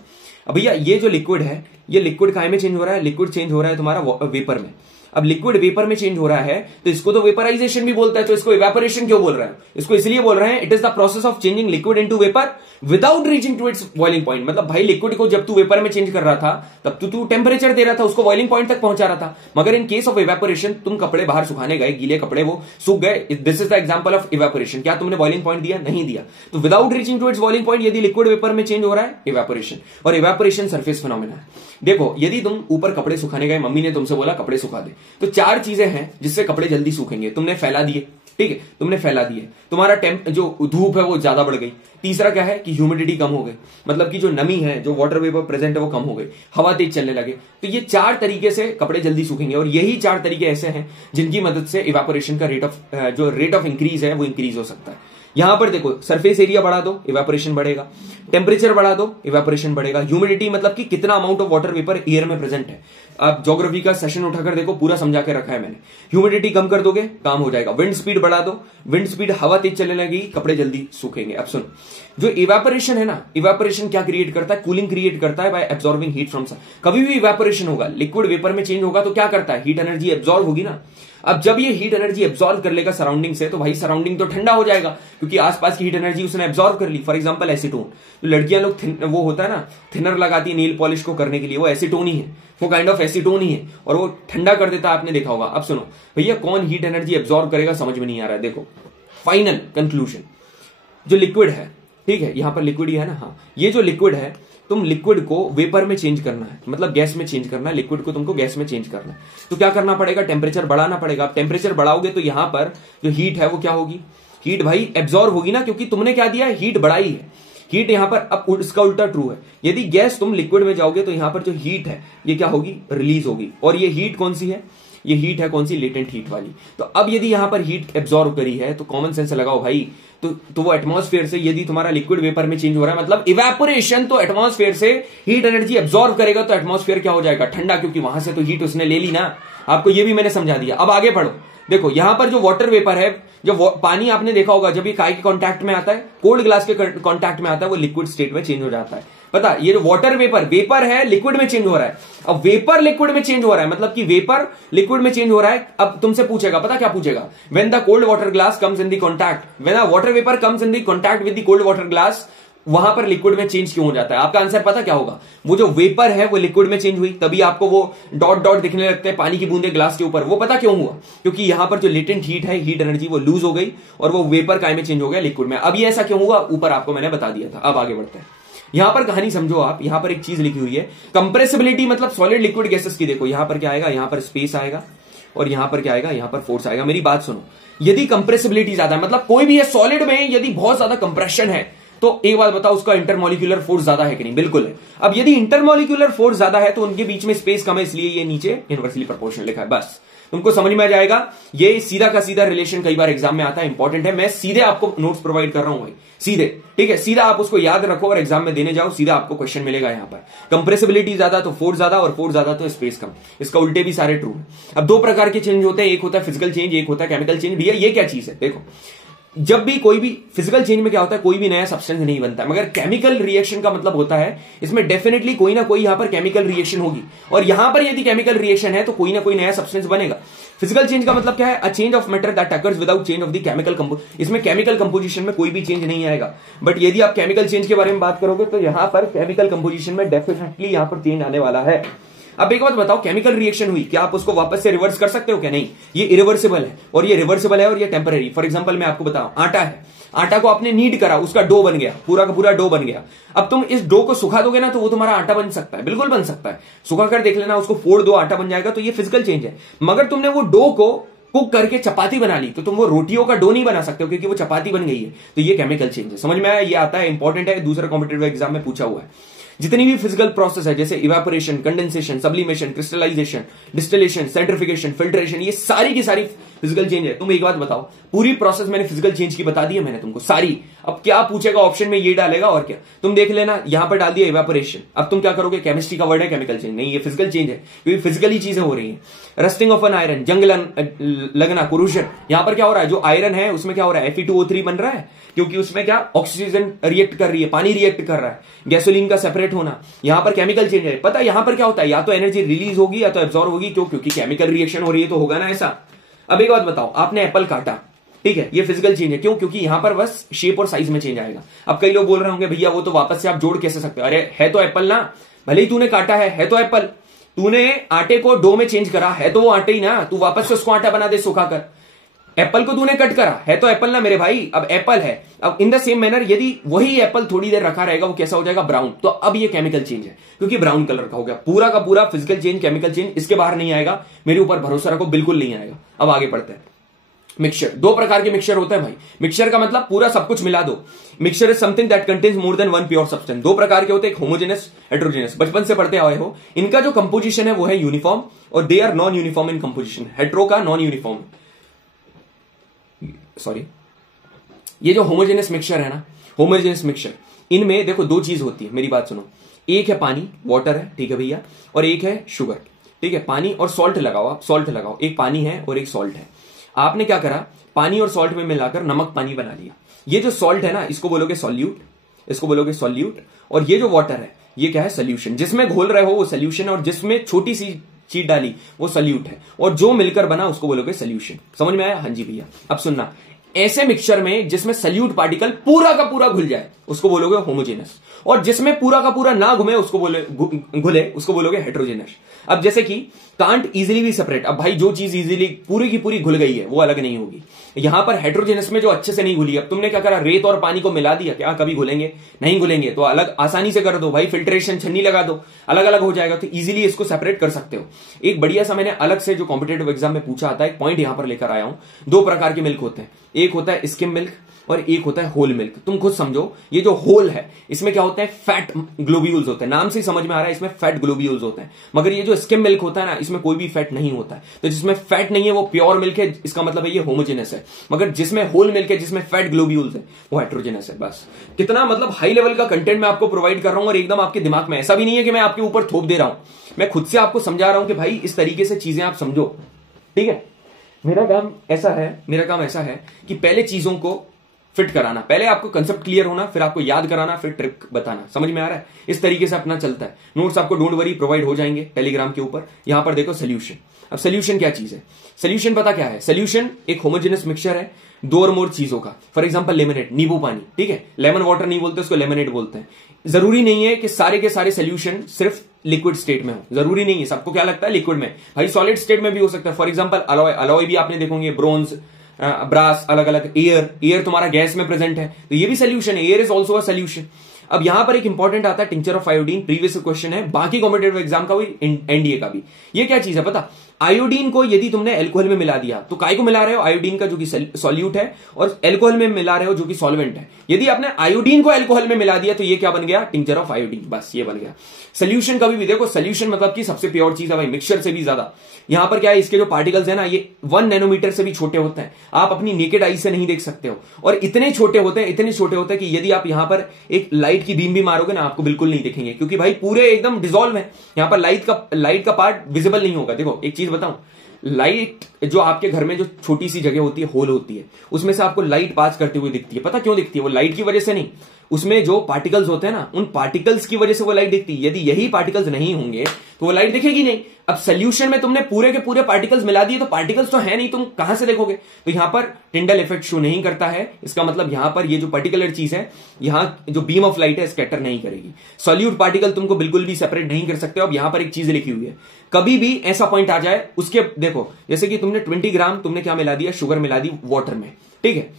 अब भैया ये जो लिक्विड है, ये लिक्विड काय में चेंज हो रहा है, लिक्विड चेंज हो रहा है तुम्हारा वेपर में। अब लिक्विड वेपर में चेंज हो रहा है तो इसको तो वेपराइजेशन भी बोलता है, तो इसको इवेपोरेशन क्यों बोल रहे हैं, इसको इसलिए बोल रहे हैं it is the process of changing liquid into vapour without reaching to its boiling point. मतलब भाई लिक्विड को जब तू वेपर में चेंज कर रहा था तब तू टेम्परेचर दे रहा था, उसको बॉइलिंग पॉइंट तक पहुंचा रहा था, मगर इन केस ऑफ इवेपोरेशन तुम कपड़े बाहर सुखाने गए, गीले कपड़े वो सूख गए, this is the example of evaporation. क्या तुमने बॉइलिंग पॉइंट दिया, नहीं दिया, तो without reaching to its boiling point यदि लिक्विड वेपर में चेंज हो रहा है, इवेपोरेशन। और इवेपोरेशन सरफेस फिनोमेना है। देखो यदि तुम ऊपर कपड़े सुखाने गए, मम्मी ने तुमसे बोला कपड़े सुखा दे, तो चार चीजें हैं जिससे कपड़े जल्दी सूखेंगे, तुमने फैला दिए, ठीक है, तुमने फैला दिए, तुम्हारा जो धूप है वो ज्यादा बढ़ गई। तीसरा क्या है कि ह्यूमिडिटी कम हो गई, मतलब कि जो नमी है, जो वाटर वेपर प्रेजेंट है वो कम हो गई, हवा तेज चलने लगे। तो ये चार तरीके से कपड़े जल्दी सूखेंगे, और यही चार तरीके ऐसे हैं जिनकी मदद से इवेपोरेशन का रेट ऑफ इंक्रीज है वो इंक्रीज हो सकता है। यहां पर देखो, सरफेस एरिया बढ़ा दो, इवेपोरेशन बढ़ेगा, टेम्परेचर बढ़ा दो, इवेपोरेशन बढ़ेगा, ह्यूमिडिटी मतलब कि कितना amount of water vapour air में प्रेजेंट है। आप ज्योग्राफी का सेशन उठाकर देखो, पूरा समझा के रखा है मैंने। ह्यूमिडिटी कम कर दोगे काम हो जाएगा, विंड स्पीड बढ़ा दो, विंड स्पीड हवा तेज चलने लगेगी, कपड़े जल्दी सूखेंगे। अब सुन, जो इवेपोरेशन है ना, इवेपोरेशन क्या क्रिएट करता है, कूलिंग क्रिएट करता है by absorbing heat from sun. कभी भी इवेपोरेशन होगा, लिक्विड वेपर में चेंज होगा तो क्या करता है, हीट एनर्जी एब्जॉर्ब होगी ना। अब जब ये हीट एनर्जी एब्जॉर्ब कर लेगा सराउंडिंग से, तो भाई सराउंडिंग तो ठंडा हो जाएगा, क्योंकि आसपास की हीट एनर्जी उसने एब्जॉर्ब कर ली। फॉर एग्जांपल एसीटोन, तो लड़कियां लोग वो होता है ना थिनर लगाती है नील पॉलिश को करने के लिए, वो एसीटोन ही है, वो काइंड ऑफ एसीटोन ही है, और वो ठंडा कर देता है, आपने देखा होगा। अब सुनो भैया, कौन हीट एनर्जी एब्जॉर्ब करेगा समझ में नहीं आ रहा है। देखो फाइनल कंक्लूजन, जो लिक्विड है, ठीक है, यहां पर लिक्विड ही है ना, हाँ, ये जो लिक्विड है, तुम लिक्विड को वेपर में चेंज करना है, मतलब गैस में चेंज करना है, लिक्विड को तुमको गैस में चेंज करना है, तो क्या करना पड़ेगा, टेम्परेचर बढ़ाना पड़ेगा। अब टेम्परेचर बढ़ाओगे तो यहां पर जो हीट है वो क्या होगी, हीट भाई एब्जॉर्ब होगी ना, क्योंकि तुमने क्या दिया है, हीट बढ़ाई है, हीट यहां पर। अब इसका उल्टा ट्रू है, यदि गैस तुम लिक्विड में जाओगे तो यहां पर जो हीट है ये क्या होगी, रिलीज होगी, और ये हीट कौन सी है, ये हीट है कौन सी, लेटेंट हीट वाली। तो अब यदि यहां पर हीट एब्जॉर्ब करी है तो कॉमन सेंस लगाओ भाई, तो वो एटमॉस्फेयर से, यदि तुम्हारा लिक्विड वेपर में चेंज हो रहा है मतलब इवेपोरेशन, तो एटमॉस्फेयर से हीट एनर्जी एब्जॉर्ब करेगा, तो एटमॉस्फेयर क्या हो जाएगा, ठंडा, क्योंकि वहां से तो हीट उसने ले ली ना। आपको ये भी मैंने समझा दिया। अब आगे बढ़ो, देखो यहां पर जो वाटर वेपर है, जो पानी आपने देखा होगा जब ये काय के कांटेक्ट में आता है, कोल्ड ग्लास के कांटेक्ट में आता है, वो लिक्विड स्टेट में चेंज हो जाता है। पता, ये जो वाटर वेपर है लिक्विड में चेंज हो रहा है। अब वेपर लिक्विड में चेंज हो रहा है, मतलब कि वेपर लिक्विड में चेंज हो रहा है। अब तुमसे पूछेगा, पता क्या पूछेगा, when the cold water glass comes in the contact, when the water vapour comes in the contact with the cold water glass, वहां पर लिक्विड में चेंज क्यों हो जाता है। आपका आंसर पता क्या होगा, वो जो वेपर है वो लिक्विड में चेंज हुई, तभी आपको वो डॉट डॉट दिखने लगते हैं पानी की बूंदे ग्लास के ऊपर। वो पता क्यों हुआ, क्योंकि यहां पर जो लेटेंट हीट है, हीट एनर्जी वो लूज हो गई और वो वेपर काय में चेंज हो गया, लिक्विड में। अब ये ऐसा क्यों हुआ, ऊपर आपको मैंने बता दिया था। अब आगे बढ़ते हैं, यहां पर कहानी समझो आप। यहां पर एक चीज लिखी हुई है, कंप्रेसिबिलिटी मतलब सॉलिड लिक्विड गैसेस की। देखो यहां पर क्या आएगा, यहां पर स्पेस आएगा, और यहां पर क्या आएगा, यहां पर फोर्स आएगा। मेरी बात सुनो, यदि कंप्रेसिबिलिटी ज्यादा है, मतलब कोई भी है सॉलिड में यदि बहुत ज्यादा कंप्रेशन है, तो एक बात बताओ, उसका इंटरमोलिक्यूलर फोर्स ज्यादा है कि नहीं, बिल्कुल है। अब यदि इंटरमोलिक्यूलर फोर्स ज्यादा है तो उनके बीच में स्पेस कम है, इसलिए ये नीचे इनवर्सली प्रोपोर्शनल लिखा है। बस तुमको समझ में आ जाएगा, ये सीधा का सीधा रिलेशन कई बार एग्जाम में आता है, इंपॉर्टेंट है। मैं सीधे आपको नोट्स प्रोवाइड कर रहा हूं भाई, सीधे, ठीक है, सीधा आप उसको याद रखो और एग्जाम में देने जाओ, सीधा आपको क्वेश्चन मिलेगा। यहां पर कंप्रेसिबिलिटी ज्यादा तो फोर्स ज्यादा, और फोर्स ज्यादा तो स्पेस कम। इसका उल्टे भी सारे ट्रू है। अब दो प्रकार के चेंज होते हैं, एक होता है फिजिकल चेंज, एक होता है केमिकल चेंज। भैया ये क्या चीज है, देखो जब भी कोई भी फिजिकल चेंज में क्या होता है, कोई भी नया सब्सटेंस नहीं बनता, मगर केमिकल रिएक्शन का मतलब होता है इसमें डेफिनेटली कोई ना कोई यहां पर केमिकल रिएक्शन होगी, और यहां पर यदि केमिकल रिएक्शन है तो कोई ना कोई नया सब्सटेंस बनेगा। फिजिकल चेंज का मतलब क्या है, a change of matter that occurs without change of the chemical composition. इसमें केमिकल कंपोजिशन में कोई भी चेंज नहीं आएगा, बट यदि आप केमिकल चेंज के बारे में बात करोगे तो यहां पर केमिकल कंपोजिशन में डेफिनेटली यहां पर चेंज आने वाला है। अब एक बात बताओ, केमिकल रिएक्शन हुई, क्या आप उसको वापस से रिवर्स कर सकते हो क्या, नहीं, ये इरिवर्सिबल है, और ये रिवर्सिबल है, और ये टेम्पररी। फॉर एग्जांपल मैं आपको बताऊं, आटा है, आटा को आपने नीड करा, उसका डो बन गया, पूरा का पूरा डो बन गया। अब तुम इस डो को सुखा दोगे ना तो वो तुम्हारा आटा बन सकता है, बिल्कुल बन सकता है, सुखा कर देख लेना, उसको फोड़ दो, आटा बन जाएगा। तो ये फिजिकल चेंज है। मगर तुमने वो डो को कुक करके चपाती बना ली, तो तुम वो रोटियों का डो नहीं बना सकते हो, क्योंकि वो चपाती बन गई है। तो ये केमिकल चेंज है, समझ में आया, ये आता है, इंपॉर्टेंट है, दूसरा कॉम्पिटिटिव एग्जाम में पूछा हुआ है। जितनी भी फिजिकल प्रोसेस है जैसे evaporation, condensation, sublimation, crystallisation, distillation, centrifugation, filtration, ये सारी की सारी फिजिकल चेंज है। तुम एक बात बताओ, पूरी प्रोसेस मैंने फिजिकल चेंज की बता दी है मैंने तुमको सारी। अब क्या पूछेगा ऑप्शन में, ये डालेगा और क्या, तुम देख लेना, यहां पर डाल दिया इवेपोरेशन। अब तुम क्या करोगे, केमिस्ट्री का वर्ड है केमिकल चेंज, नहीं ये फिजिकल चेंज है क्योंकि फिजिकली चीजें हो रही है। रस्टिंग ऑफ एन आयरन, जंग लगना, कोरूजन, यहां पर क्या हो रहा है, जो आयरन है उसमें क्या हो रहा है, Fe2O3 बन रहा है क्योंकि उसमें क्या ऑक्सीजन रिएक्ट कर रही है, पानी रिएक्ट कर रहा है, गैसोलीन का सेपरेट होना, यहां पर केमिकल चेंज है। पता है यहां पर क्या होता है, या तो एनर्जी रिलीज होगी या तो एब्जॉर्ब होगी, क्यों, क्योंकि केमिकल रिएक्शन हो रही है तो होगा ना ऐसा। अब एक बात बताओ, आपने एप्पल काटा, ठीक है, ये फिजिकल चेंज है, क्यों, क्योंकि यहां पर बस शेप और साइज में चेंज आएगा। अब कई लोग बोल रहे होंगे भैया वो तो वापस से आप जोड़ कैसे सकते हो, अरे है तो एप्पल ना, भले ही तूने काटा है तो एप्पल, तूने आटे को डो में चेंज करा है तो वो आटे ही ना, तू वापस से उसको आटा बना दे सुखाकर। एप्पल को तूने कट करा है तो एप्पल ना मेरे भाई, अब एप्पल है। अब इन द सेम मैनर यदि वही एप्पल थोड़ी देर रखा रहेगा वो कैसा हो जाएगा, ब्राउन, तो अब ये केमिकल चेंज है क्योंकि ब्राउन कलर का हो गया। पूरा का पूरा फिजिकल चेंज, केमिकल चेंज, इसके बाहर नहीं आएगा, मेरे ऊपर भरोसा रखो, बिल्कुल नहीं आएगा। अब आगे बढ़ते हैं। मिक्सचर, दो प्रकार के मिक्सचर होते हैं भाई। मिक्सचर का मतलब पूरा सब कुछ मिला दो। Mixture is something that contains more than one pure substance. दो प्रकार के होते हैं, एक होमोजेनस, हेट्रोजेनस, बचपन से पढ़ते आए हो। इनका जो कंपोजिशन है वो है यूनिफॉर्म और they are non uniform in composition. Hetero का नॉन यूनिफॉर्म, सॉरी, ये जो होमोजेनस मिक्सचर है ना, होमोजेनस मिक्सचर, इनमें देखो दो चीज होती है, मेरी बात सुनो। एक है पानी, वाटर है, ठीक है भैया, और एक है शुगर, ठीक है। पानी और सॉल्ट लगाओ, आप सॉल्ट लगाओ, एक पानी है और एक सॉल्ट है। आपने क्या करा, पानी और सॉल्ट में मिलाकर नमक पानी बना लिया। ये जो सॉल्ट है ना, इसको बोलोगे सॉल्यूट, इसको बोलोगे सॉल्यूट, और ये जो वाटर है ये क्या है, सोल्यूशन। जिसमें घोल रहे हो वो सोल्यूशन और जिसमें छोटी सी चीज डाली वो सल्यूट है, और जो मिलकर बना उसको बोलोगे सोल्यूशन। समझ में आया, हाँ जी भैया। अब सुनना, ऐसे मिक्सचर में जिसमें सल्यूट पार्टिकल पूरा का पूरा घुल जाए उसको बोलोगे होमोजेनस, और जिसमें पूरा का पूरा ना घुमे उसको घुले उसको बोलोगे हेट्रोजेनस। अब जैसे कि कांट इजीली भी सेपरेट, अब भाई जो चीज इजीली पूरी की पूरी घुल गई है वो अलग नहीं होगी। यहां पर हेट्रोजेनस में जो अच्छे से नहीं घुली, अब तुमने क्या करा, रेत और पानी को मिला दिया, क्या कभी घुलेंगे, नहीं घुलेंगे, तो अलग आसानी से कर दो भाई, फिल्ट्रेशन छन्नी लगा दो, अलग अलग हो जाएगा, तो इजीली इसको सेपरेट कर सकते हो। एक बढ़िया सा मैंने अलग से जो कॉम्पिटेटिव एग्जाम में पूछा आता है, एक पॉइंट यहां पर लेकर आया हूं। दो प्रकार के मिल्क होते हैं, एक होता है स्किम मिल्क और एक होता है होल मिल्क। तुम खुद समझो, ये जो होल है इसमें क्या होता है, फैट ग्लोब्यूल्स होते हैं, नाम से ही समझ में आ रहा है इसमें फैट ग्लोब्यूल्स होते हैं। मगर ये जो स्किम मिल्क होता है ना, इसमें कोई भी फैट नहीं होता है, तो जिसमें फैट नहीं है वो प्योर मिल्क है, इसका मतलब है ये होमोजेनस है। मगर जिसमें होल मिल्क है, जिसमें फैट ग्लोब्यूल्स है, वो हेट्रोजेनस है। बस कितना मतलब हाई लेवल का कंटेंट मैं आपको प्रोवाइड कर रहा हूं, और एकदम आपके दिमाग में, ऐसा भी नहीं है कि मैं आपके ऊपर थोप दे रहा हूं, मैं खुद से आपको समझा रहा हूं कि भाई इस तरीके से चीजें आप समझो, ठीक है। मेरा काम ऐसा है कि पहले चीजों को फिट कराना, पहले आपको कंसेप्ट क्लियर होना, फिर आपको याद कराना, फिर ट्रिक बताना। समझ में आ रहा है, इस तरीके से अपना चलता है। नोट्स आपको डोंट वरी प्रोवाइड हो जाएंगे टेलीग्राम के ऊपर। यहां पर देखो सोल्यूशन। अब सोल्यूशन क्या चीज है, सोल्यूशन पता क्या है, सोल्यूशन एक होमोजेनस मिक्सचर है दो और मोर चीजों का। फॉर एग्जांपल लेमनेड, नींबू पानी, ठीक है, लेमन वाटर नहीं बोलते उसको, लेमनेड बोलते हैं। जरूरी नहीं है कि सारे के सारे सोल्यूशन सिर्फ लिक्विड स्टेट में हो, जरूरी नहीं है। सबको क्या लगता है लिक्विड में, भाई सॉलिड स्टेट में भी हो सकता है। फॉर एग्जांपल अलॉय, अलॉय भी आपने देखोगे, ब्रोंज, ब्रास, अलग अलग। एयर तुम्हारा गैस में प्रेजेंट है तो ये भी सोल्यूशन है, air is also a solution. अब यहां पर एक इंपॉर्टेंट आता है tincture of iodine, previous question है, बाकी कॉम्पिटेटिव एग्जाम का भी, एनडीए का भी। ये क्या चीज है पता, आयोडीन को यदि तुमने एल्कोहल में मिला दिया, तो काय को मिला रहे हो, आयोडीन का जो कि सॉल्यूट है, और एल्कोहल में मिला रहे हो जो कि सॉल्वेंट है। यदि आपने आयोडीन को एल्कोहल में मिला दिया तो ये क्या बन गया, टिंचर ऑफ आयोडीन, बस ये बन गया। सोल्यूशन कभी भी देखो, सोल्यूशन मतलब कि सबसे प्योर चीज है भाई, मिक्सचर से भी ज्यादा। यहां पर क्या है, इसके जो पार्टिकल्स है ना, ये 1 नैनोमीटर से भी छोटे होते हैं, आप अपनी नेकेड आई से नहीं देख सकते हो, और इतने छोटे होते हैं, इतने छोटे होते हैं कि यदि आप यहां पर एक लाइट की बीम भी मारोगे ना, आपको बिल्कुल नहीं दिखेंगे, क्योंकि भाई पूरे एकदम डिसॉल्व है। यहां पर लाइट का पार्ट विजिबल नहीं होगा। देखो एक चीज बताऊं, लाइट जो आपके घर में जो छोटी सी जगह होती है, होल होती है, उसमें से आपको लाइट पास करते हुए दिखती है। पता क्यों दिखती है, वो लाइट की वजह से नहीं, उसमें जो पार्टिकल्स होते हैं ना, उन पार्टिकल्स की वजह से वो लाइट दिखती है। यदि यही पार्टिकल्स नहीं होंगे तो वो लाइट दिखेगी नहीं। अब सोल्यूशन में तुमने पूरे के पूरे पार्टिकल्स मिला दिए, तो पार्टिकल्स तो है नहीं, तुम कहां से देखोगे। तो यहां पर टिंडल इफेक्ट शो नहीं करता है, इसका मतलब यहां पर ये जो पर्टिकुलर चीज है, यहां जो बीम ऑफ लाइट है स्कैटर नहीं करेगी। सॉल्यूट पार्टिकल तुमको बिल्कुल भी सेपरेट नहीं कर सकते हो। अब यहां पर एक चीज लिखी हुई है, कभी भी ऐसा पॉइंट आ जाए उसके, देखो जैसे कि तुमने 20 ग्राम तुमने क्या मिला दिया, शुगर मिला दी वाटर में, ठीक है।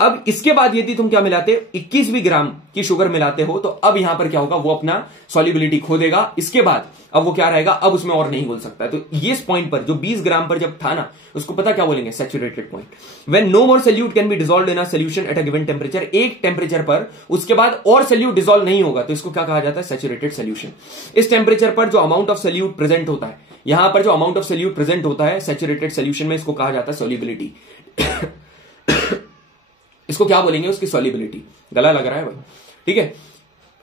अब इसके बाद यदि तुम क्या मिलाते हो, 21 ग्राम की शुगर मिलाते हो, तो अब यहां पर क्या होगा, वो अपना सॉल्युबिलिटी खो देगा। इसके बाद अब वो क्या रहेगा, अब उसमें और नहीं घुल सकता है। तो ये पॉइंट पर जो 20 ग्राम पर जब था ना, उसको पता क्या बोलेंगे, saturated point. When no more solute can be dissolved in a solution at a given temperature, एक टेंपरेचर पर उसके बाद और सोल्यूट डिसॉल्व नहीं होगा, तो इसको क्या कहा जाता है, सैचुरेटेड सोल्यूशन। इस टेंपरेचर पर जो अमाउंट ऑफ सोल्यूट प्रेजेंट होता है, यहां पर जो अमाउंट ऑफ सोल्यूट प्रेजेंट होता है सैचुरेटेड सोल्यूशन में, इसको कहा जाता है सॉल्युबिलिटी। इसको क्या बोलेंगे, उसकी सॉल्युबिलिटी। गला लग रहा है भाई, ठीक है।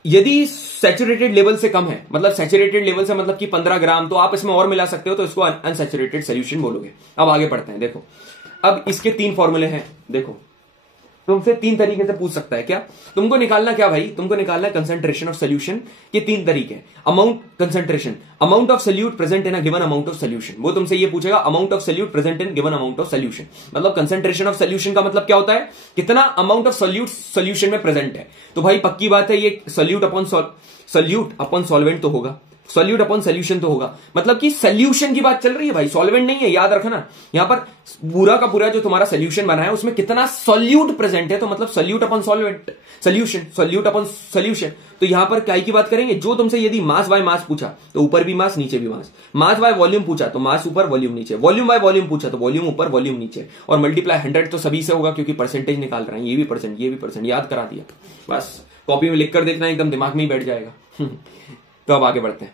यदि सैचुरेटेड लेवल से कम है, मतलब सैचुरेटेड लेवल से मतलब कि 15 ग्राम, तो आप इसमें और मिला सकते हो, तो इसको अनसैचुरेटेड सोल्यूशन बोलोगे। अब आगे बढ़ते हैं, देखो अब इसके 3 फॉर्मूले हैं। देखो तुमसे 3 तरीके से पूछ सकता है, क्या तुमको निकालना, क्या भाई तुमको निकालना है कंसंट्रेशन ऑफ सोल्यूशन के 3 तरीके। Amount, concentration, amount of solute present in a given amount of solution. वो तुमसे ये पूछेगा amount of solute present in given amount of solution, मतलब कंसंट्रेशन ऑफ सोल्यूशन का मतलब क्या होता है, कितना अमाउंट ऑफ सोल्यूट सोल्यूशन में प्रेजेंट है। तो भाई पक्की बात है, ये सोल्यूट अपॉन सॉल्वेंट तो होगा, सोल्यूट अपॉन सोल्यूशन तो होगा, मतलब कि सोल्यूशन की बात चल रही है भाई, सॉल्वेंट नहीं है, याद रखना। यहां पर पूरा का पूरा जो तुम्हारा सोल्यूशन बना है उसमें कितना सोल्यूट प्रेजेंट है, तो मतलब solute upon solvent, solution, solute upon solution. तो यहां पर क्या की बात करेंगे, जो तुमसे यदि मास बाय मास पूछा तो ऊपर भी मास नीचे भी मास बाय वॉल्यूम पूछा तो मास ऊपर वॉल्यूम नीचे, वॉल्यूम बाय वॉल्यूम पूछा तो वॉल्यूम ऊपर वॉल्यूम नीचे, और मल्टीप्लाई 100 तो सभी से होगा क्योंकि परसेंटेज निकाल रहे हैं, ये भी परसेंट ये भी परसेंट, याद करा दिया, बस कॉपी में लिखकर देखना, एकदम दिमाग में ही बैठ जाएगा। तो अब आगे बढ़ते हैं।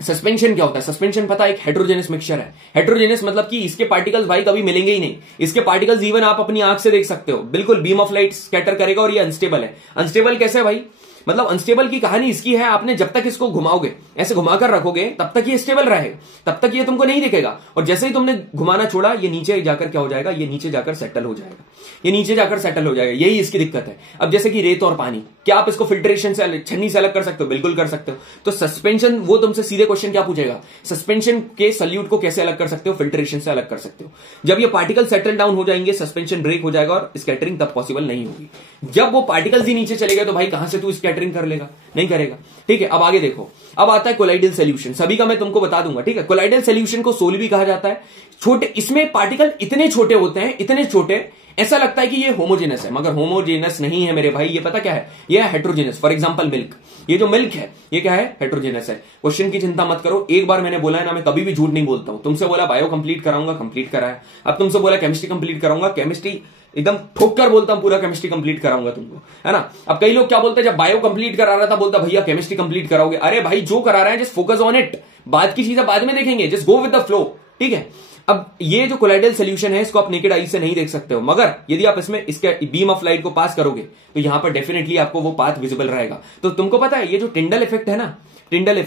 सस्पेंशन क्या होता है, सस्पेंशन पता है, एक हेट्रोजेनस मिक्सचर है। हेट्रोजेनस मतलब कि इसके पार्टिकल्स भाई कभी मिलेंगे ही नहीं, इसके पार्टिकल्स इवन आप अपनी आंख से देख सकते हो, बिल्कुल बीम ऑफ लाइट स्कैटर करेगा, और ये अनस्टेबल है। अनस्टेबल कैसे है भाई, मतलब अनस्टेबल की कहानी इसकी है, आपने जब तक इसको घुमाओगे, ऐसे घुमाकर रखोगे, तब तक ये स्टेबल रहेगा, तब तक ये तुमको नहीं दिखेगा, और जैसे ही तुमने घुमाना छोड़ा, ये नीचे जाकर क्या हो जाएगा, ये नीचे जाकर सेटल हो जाएगा, ये नीचे जाकर सेटल हो जाएगा। यही इसकी दिक्कत है। अब जैसे कि रेत और पानी, क्या आप इसको फिल्ट्रेशन से छन्नी से अलग कर सकते हो, बिल्कुल कर सकते हो। तो सस्पेंशन, वो तुमसे सीधे क्वेश्चन क्या पूछेगा, सस्पेंशन के सल्यूट को कैसे अलग कर सकते हो, फिल्ट्रेशन से अलग कर सकते हो। जब ये पार्टिकल सेटल डाउन हो जाएंगे, सस्पेंशन ब्रेक हो जाएगा और स्कैटरिंग तब पॉसिबल नहीं होगी। जब वो पार्टिकल्स ही नीचे चले गए तो भाई कहां से तू स्कैटरिंग कर लेगा, नहीं करेगा। ठीक है, अब आगे देखो, अब आता है कोलाइडल सॉल्यूशन, सभी का मैं तुमको बता दूंगा। ठीक है, कोलाइडल सॉल्यूशन को सोल भी कहा जाता है। छोटे, इसमें पार्टिकल इतने छोटे होते हैं, इतने छोटे, ऐसा लगता है कि ये होमोजेनस है, मगर होमोजेनस नहीं है मेरे भाई, ये पता क्या है, ये है हेट्रोजेनस। फॉर एग्जांपल मिल्क, ये जो मिल्क है ये क्या है, हेट्रोजेनस है। क्वेश्चन की चिंता मत करो, एक बार मैंने बोला है ना, मैं कभी भी झूठ नहीं बोलता हूं। तुमसे बोला बायो कंप्लीट कराऊंगा, कंप्लीट कराया। अब तुमसे बोला केमिस्ट्री कंप्लीट कराऊंगा, केमिस्ट्री एकदम ठोक कर बोलता हूं, पूरा केमिस्ट्री कंप्लीट कराऊंगा तुमको, है ना। अब कई लोग क्या बोलते हैं, जब बायो कंप्लीट करा रहा था बोलता भैया केमिस्ट्री कंप्लीट कराओगे। अरे भाई जो करा रहे हैं जस्ट फोकस ऑन इट, बाद की चीजें बाद में देखेंगे, just go with the flow. ठीक है, अब ये जो कोलाइडल सॉल्यूशन है इसको आप नेकेड आई से नहीं देख सकते हो, मगर यदि आप इसमें इसके बीम ऑफ लाइट को पास करोगे तो यहां पर डेफिनेटली आपको वो पाथ विजिबल रहेगा। तो तुमको पता है ये जो टिंडल इफेक्ट है ना, टिंडल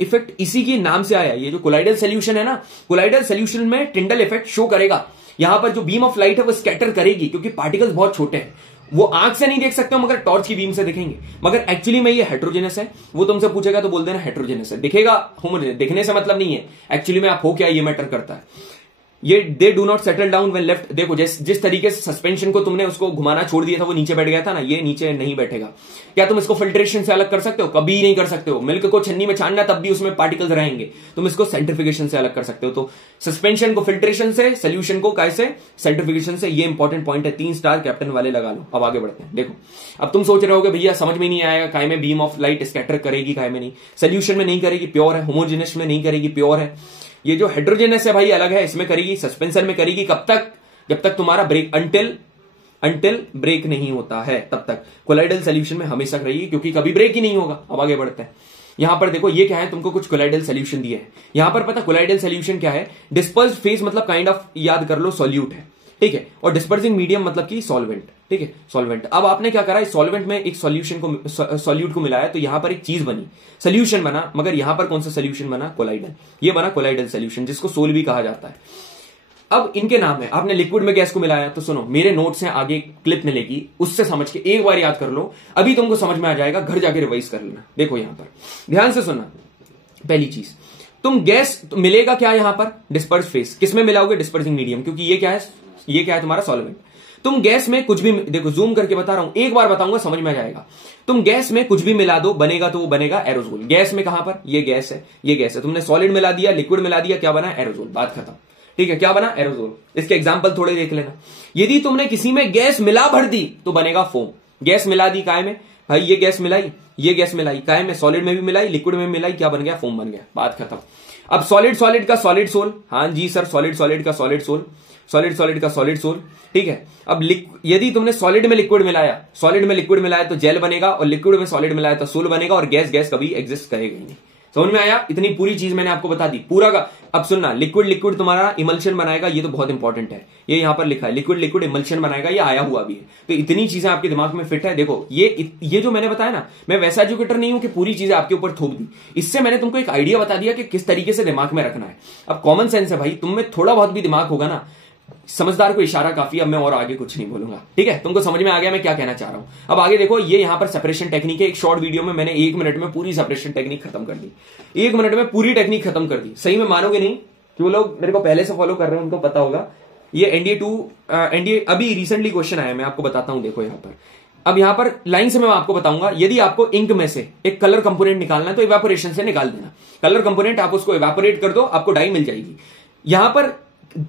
इफेक्ट इसी के नाम से आया। ये जो कोलाइडल सॉल्यूशन है ना, कोलाइडल सॉल्यूशन में टिंडल इफेक्ट शो करेगा। यहां पर जो बीम ऑफ लाइट है वो स्कैटर करेगी, क्योंकि पार्टिकल्स बहुत छोटे हैं, वो आंख से नहीं देख सकते हो, मगर टॉर्च की बीम से देखेंगे। मगर एक्चुअली में ये हेट्रोजेनस है। वो तुमसे पूछेगा तो बोल देना हेट्रोजेनस है, दिखेगा होमोजेनस, दिखने से मतलब नहीं है, एक्चुअली में आप हो क्या ये मैटर करता है। ये they do not settle down when left. देखो जिस तरीके से सस्पेंशन को तुमने उसको घुमाना छोड़ दिया था, वो नीचे बैठ गया था ना, ये नीचे नहीं बैठेगा। क्या तुम इसको फिल्ट्रेशन से अलग कर सकते हो, कभी नहीं कर सकते हो। मिल्क को छन्नी में छानना तब भी उसमें पार्टिकल्स रहेंगे, तुम इसको सेंट्रिफिकेशन से अलग कर सकते हो। तो सस्पेंशन को फिल्ट्रेशन से, सोल्यूशन को कैसे, सेंट्रिफिकेशन से। ये इंपॉर्टेंट पॉइंट है, 3 स्टार कैप्टन वाले लगा लो। अब आगे बढ़ते हैं। देखो अब तुम सोच रहे होगे भैया समझ में नहीं आएगा, काय में बीम ऑफ लाइट स्कैटर करेगी, काय में नहीं। सोल्यूशन में नहीं करेगी, प्योर है। होमोजेनस में नहीं करेगी, प्योर है। ये जो हेट्रोजेनस है भाई अलग है, इसमें करेगी। सस्पेंशन में करेगी कब तक, जब तक तुम्हारा ब्रेक, अंटिल ब्रेक नहीं होता है तब तक। कोलाइडल सॉल्यूशन में हमेशा रहेगी, क्योंकि कभी ब्रेक ही नहीं होगा। अब आगे बढ़ते हैं। यहां पर देखो ये क्या है, तुमको कुछ कोलाइडल सॉल्यूशन दिए है। यहां पर पता कोलाइडल सॉल्यूशन क्या है, डिस्पर्स्ड फेज मतलब काइंड ऑफ, याद कर लो, सॉल्यूट है। ठीक है, और डिस्पर्सिंग मीडियम मतलब कि सॉल्वेंट। ठीक है, सॉल्वेंट। अब आपने क्या करा, इस सॉल्वेंट में एक सॉल्यूशन को, सॉल्यूट को मिलाया, तो यहां पर एक चीज बनी, सॉल्यूशन बना। मगर यहां पर कौन सा सॉल्यूशन बना, कोलाइडल। ये बना कोलाइडल सॉल्यूशन, जिसको सोल भी कहा जाता है। अब इनके नाम है, आपने लिक्विड में गैस को मिलाया, तो सुनो मेरे नोट्स हैं आगे क्लिप मिलेगी, उससे समझ के एक बार याद कर लो, अभी तुमको समझ में आ जाएगा, घर जाके रिवाइज कर लेना। देखो यहां पर ध्यान से सुनना। पहली चीज, तुम गैस तो मिलेगा क्या यहां पर, डिस्पर्स फेस। किसमें मिलाओगे, डिस्पर्सिंग मीडियम, क्योंकि ये क्या है तुम्हारा सॉल्वेंट। तुम गैस में कुछ भी, देखो जूम करके बता रहा हूं, एक बार बताऊंगा समझ में आ जाएगा। तुम गैस में कुछ भी मिला दो, बनेगा तो वो बनेगा एरोसोल। गैस में कहां पर, ये गैस है, ये गैस है। तुमने सॉलिड मिला दिया, लिक्विड मिला दिया, क्या बना, एरोसोल, बात खत्म। ठीक है, क्या बना? एरोसोल। इसके एग्जाम्पल थोड़े देख लेना। यदि तुमने किसी में गैस मिला भर दी तो बनेगा फोम। गैस मिला दी काय में भाई, ये गैस मिलाई, ये गैस मिलाई काय में, सॉलिड में भी मिलाई, लिक्विड में मिलाई, क्या बन गया? फोम बन गया। बात खत्म। अब सॉलिड सॉलिड का सॉलिड सोल, हाँ जी सर, सॉलिड सॉलिड का सॉलिड सोल, सॉलिड सॉलिड का सॉलिड सोल, ठीक है। अब यदि तुमने सॉलिड में लिक्विड मिलाया, सॉलिड में लिक्विड मिलाया तो जेल बनेगा, और लिक्विड में सॉलिड मिलाया तो सोल बनेगा, और गैस गैस कभी एग्जिस्ट करेगा ही नहीं। समझ में आया? इतनी पूरी चीज मैंने आपको बता दी, पूरा का। अब सुनना, लिक्विड लिक्विड तुम्हारा इमल्शन बनाएगा, ये तो बहुत इंपॉर्टेंट है, ये यहां पर लिखा है, लिक्विड लिक्विड इमल्शन बनाएगा, ये आया हुआ भी है। तो इतनी चीजें आपके दिमाग में फिट है। देखो ये जो मैंने बताया ना, मैं वैसा एजुकेटर नहीं हूं कि पूरी चीजें आपके ऊपर थोप दी। इससे मैंने तुमको एक आइडिया बता दिया कि किस तरीके से दिमाग में रखना है। अब कॉमन सेंस है भाई, तुम में थोड़ा बहुत भी दिमाग होगा ना, समझदार को इशारा काफी। अब मैं और आगे कुछ नहीं बोलूंगा, ठीक है? तुमको समझ में आ गया मैं क्या कहना चाह रहा हूं। अब आगे देखो, ये यहां पर सेपरेशन टेक्निक है। एक शॉर्ट वीडियो में मैंने 1 मिनट में पूरी सेपरेशन टेक्निक खत्म कर दी, 1 मिनट में पूरी टेक्निक खत्म कर दी। सही में मानोगे नहीं, जो लोग मेरे को पहले से फॉलो कर रहे हैं उनको पता होगा। ये एनडीए अभी रिसेंटली क्वेश्चन आया, मैं आपको बताता हूं। देखो यहां पर, अब यहां पर लाइन से मैं आपको बताऊंगा। यदि आपको इंक में से एक कलर कंपोनेंट निकालना है तो इवेपोरेशन से निकाल देना। कलर कंपोनेंट आप उसको इवेपोरेट कर दो, आपको डाई मिल जाएगी। यहां पर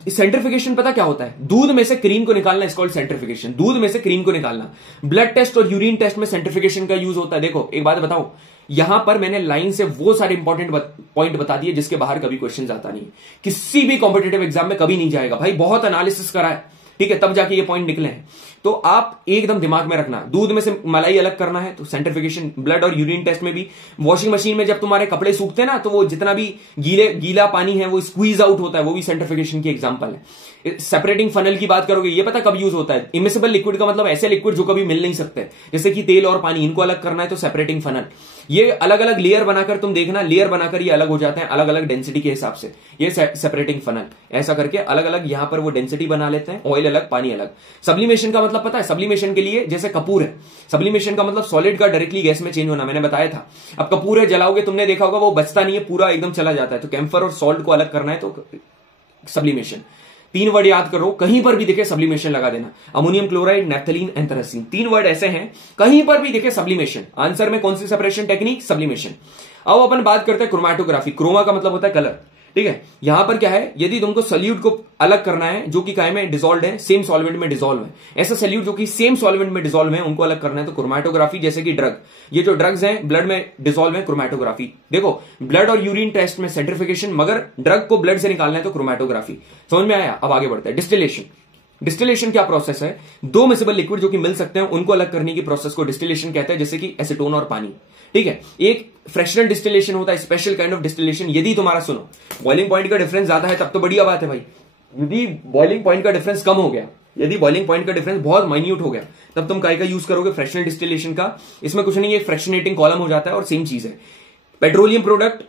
सेंट्रिफिकेशन पता क्या होता है? दूध में से क्रीम को निकालना, इस कॉल्ड सेंट्रिफिकेशन। दूध में से क्रीम को निकालना। ब्लड टेस्ट और यूरिन टेस्ट में सेंट्रिफिकेशन का यूज होता है। देखो एक बात बताऊं, यहां पर मैंने लाइन से वो सारे इंपॉर्टेंट पॉइंट बता दिए जिसके बाहर कभी क्वेश्चन आता नहीं, किसी भी कॉम्पिटेटिव एग्जाम में कभी नहीं जाएगा भाई। बहुत एनालिसिस करा है, ठीक है, तब जाके ये पॉइंट निकले हैं। तो आप एकदम दिमाग में रखना, दूध में से मलाई अलग करना है तो सेंट्रिफिकेशन। ब्लड और यूरिन टेस्ट में भी, वॉशिंग मशीन में जब तुम्हारे कपड़े सूखते हैं ना, तो वो जितना भी गीला पानी है वो स्क्वीज आउट होता है, वो भी सेंट्रिफिकेशन की एग्जांपल है। सेपरेटिंग फनल की बात करोगे, ये पता कब यूज होता है? इमिसिबल लिक्विड का मतलब ऐसे लिक्विड जो कभी मिल नहीं सकते, जैसे कि तेल और पानी, इनको अलग करना है तो सेपरेटिंग फनल। ये अलग अलग लेयर बनाकर तुम देखना, लेयर बनाकर ये अलग हो जाते हैं अलग अलग डेंसिटी के हिसाब से, ये सेपरेटिंग फनल। ऐसा करके अलग अलग यहां पर वो डेंसिटी बना लेते हैं, ऑयल अलग पानी अलग। सब्लिमेशन का मतलब पता है? सब्लिमेशन के लिए जैसे कपूर है, सब्लिमेशन का मतलब सॉलिड का डायरेक्टली गैस में चेंज होना, मैंने बताया था। अब कपूर है, जलाओगे, तुमने देखा होगा वो बचता नहीं है, पूरा एकदम चला जाता है। तो कैम्फर और सॉल्ट को अलग करना है तो सब्लिमेशन। 3 वर्ड याद करो, कहीं पर भी दिखे सब्लिमेशन लगा देना। Ammonium chloride, naphthalene, anthracene, 3 word ऐसे हैं, कहीं पर भी दिखे सब्लिमेशन। आंसर में कौन सी सेपरेशन टेक्निक? सब्लिमेशन। अब अपन बात करते हैं क्रोमैटोग्राफी। क्रोमा का मतलब होता है कलर, ठीक है। यहां पर क्या है, यदि तुमको सल्यूट को अलग करना है जो कि काय में डिसॉल्व है, सेम सॉल्वेंट में डिसॉल्व है, ऐसा सल्यूट जो कि सेम सॉल्वेंट में डिसॉल्व है, उनको अलग करना है तो क्रोमैटोग्राफी। जैसे कि ड्रग, ये जो ड्रग्स हैं ब्लड में डिसॉल्व है, क्रोमैटोग्राफी। देखो ब्लड और यूरिन टेस्ट में सेंट्रिफिकेशन, मगर ड्रग को ब्लड से निकालना है तो क्रोमैटोग्राफी। समझ में आया? अब आगे बढ़ते हैं। डिस्टिलेशन। डिस्टिलेशन क्या प्रोसेस है? 2 मिसेबल लिक्विड जो कि मिल सकते हैं उनको अलग करने की प्रोसेस को डिस्टिलेशन कहते हैं, जैसे कि एसीटोन और पानी, ठीक है। एक फ्रैक्शनल डिस्टिलेशन होता है, स्पेशल काइंड ऑफ डिस्टिलेशन। यदि तुम्हारा, सुनो, बॉइलिंग पॉइंट का डिफरेंस ज्यादा है तब तो बढ़िया बात है भाई। यदि बॉइलिंग पॉइंट का डिफरेंस कम हो गया, यदि बॉइलिंग पॉइंट का डिफरेंस बहुत माइन्यूट हो गया, तब तुम काय का यूज करोगे? फ्रैक्शनल डिस्टिलेशन का। इसमें कुछ नहीं है, फ्रैक्शनेटिंग कॉलम हो जाता है और सेम चीज है। पेट्रोलियम प्रोडक्ट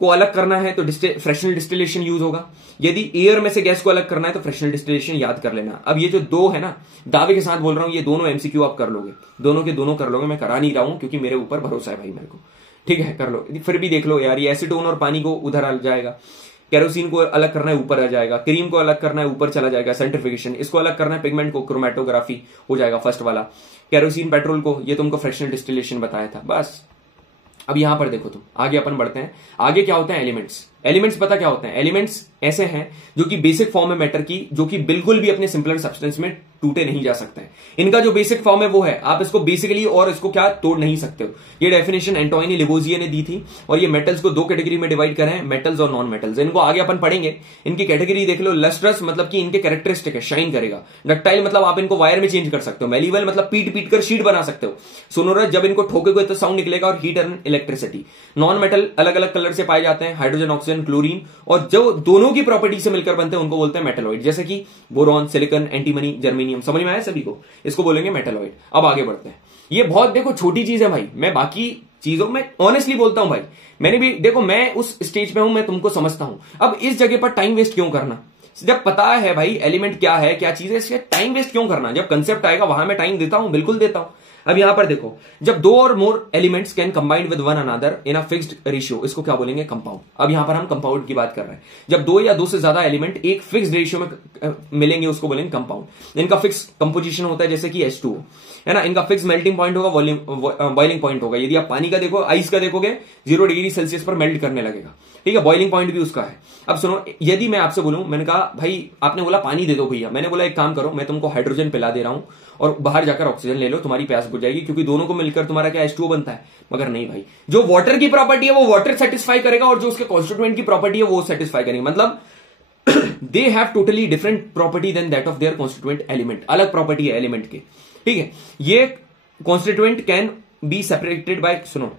को अलग करना है तो फ्रैक्शनल डिस्टिलेशन यूज होगा। यदि एयर में से गैस को अलग करना है तो फ्रैक्शनल डिस्टिलेशन याद कर लेना। अब ये जो 2 है ना, दावे के साथ बोल रहा हूं, ये दोनों एमसीक्यू आप कर लोगे, दोनों के दोनों कर लोगे। मैं करा नहीं रहा हूं क्योंकि मेरे ऊपर भरोसा है भाई मेरे को, ठीक है, कर लो। फिर भी देख लो यार, ये एसीटोन और पानी को उधर आ जाएगा, केरोसिन को अलग करना है ऊपर आ जाएगा, क्रीम को अलग करना है ऊपर चला जाएगा, सेंट्रिफिकेशन। इसको अलग करना है पिगमेंट को, क्रोमैटोग्राफी हो जाएगा फर्स्ट वाला। केरोसिन पेट्रोल को, ये तुमको फ्रैक्शनल डिस्टिलेशन बताया था, बस। अब यहां पर देखो तुम, आगे अपन बढ़ते हैं। आगे क्या होते हैं? एलिमेंट्स। एलिमेंट्स पता क्या होते हैं? एलिमेंट्स ऐसे हैं जो कि बेसिक फॉर्म है मैटर की, जो कि बिल्कुल भी अपने सिंपलर सब्सटेंस में टूटे नहीं जा सकते हैं। इनका जो बेसिक फॉर्म है वो है, आप इसको बेसिकली और इसको क्या तोड़ नहीं सकते हो। ये डेफिनेशन एंटोनी लिवोजिए ने दी थी। और ये मेटल्स को 2 कैटेगरी में डिवाइड करें, मेटल्स और नॉन मेटल्स। इनको आगे अपन पढ़ेंगे। इनकी कैटेगरी देख लो। लस्ट्रस मतलब कि इनके कैरेक्टरिस्टिक है, शाइन करेगा। डक्टाइल मतलब आप इनको वायर में चेंज कर सकते हो। मेलिवल मतलब पीट पीट कर शीट बना सकते हो। सोनोरस जब इनको ठोकेगे तो साउंड निकलेगा और heat and electricity. Non metal अलग अलग कलर से पाए जाते हैं, हाइड्रोजन, ऑक्सीजन, क्लोरीन, और जो दोनों की प्रॉपर्टी से मिलकर बनते हैं उनको बोलते हैं मेटलॉइड। जैसे कि बोरॉन, सिलिकॉन, एंटीमनी, जर्मेनियम। समझ में आया सभी को? इसको बोलेंगे मेटलॉइड। अब आगे बढ़ते हैं। ये बहुत देखो छोटी चीज है भाई, मैं बाकी चीजों में ऑनेस्टली बोलता हूं भाई, मैंने भी देखो, मैं उस स्टेज पे हूं, मैं तुमको समझता हूं। अब इस जगह पर टाइम वेस्ट क्यों करना? जब पता है भाई एलिमेंट क्या है, क्या चीज है, इसलिए टाइम वेस्ट क्यों करना? जब कंसेप्ट आएगा वहां मैं टाइम देता हूं, बिल्कुल देता हूं। अब यहां पर देखो, जब दो और more elements can combined with one another in a fixed ratio, इसको क्या बोलेंगे? कंपाउंड। अब यहां पर हम कंपाउंड की बात कर रहे हैं। जब दो या दो से ज्यादा एलिमेंट एक फिक्स्ड रेशियो में मिलेंगे उसको बोलेंगे कंपाउंड। इनका फिक्स कंपोजिशन होता है, जैसे कि H2O है ना, इनका फिक्स मेल्टिंग पॉइंट होगा, बॉइलिंग पॉइंट होगा। यदि आप पानी का देखो, आइस का देखोगे 0 डिग्री सेल्सियस पर मेल्ट करने लगेगा, ठीक है। बॉइलिंग पॉइंट भी उसका है। अब सुनो, यदि मैं आपसे बोलूं, मैंने कहा भाई आपने बोला पानी दे दो भैया, मैंने बोला एक काम करो, मैं तुमको हाइड्रोजन पिला दे रहा हूं और बाहर जाकर ऑक्सीजन ले लो, तुम्हारी प्यास बुझ जाएगी, क्योंकि दोनों को मिलकर तुम्हारा क्या H2O बनता है। मगर नहीं भाई, जो वाटर की प्रॉपर्टी है वो वाटर सेटिस्फाई करेगा और जो उसके कॉन्स्टिट्यूएंट की प्रॉपर्टी है वो सेटिस्फाई करेगी। मतलब they have totally different property than that of their constituent element. अलग प्रॉपर्टी है एलिमेंट के, ठीक है। ये constituent can be separated by, सुनो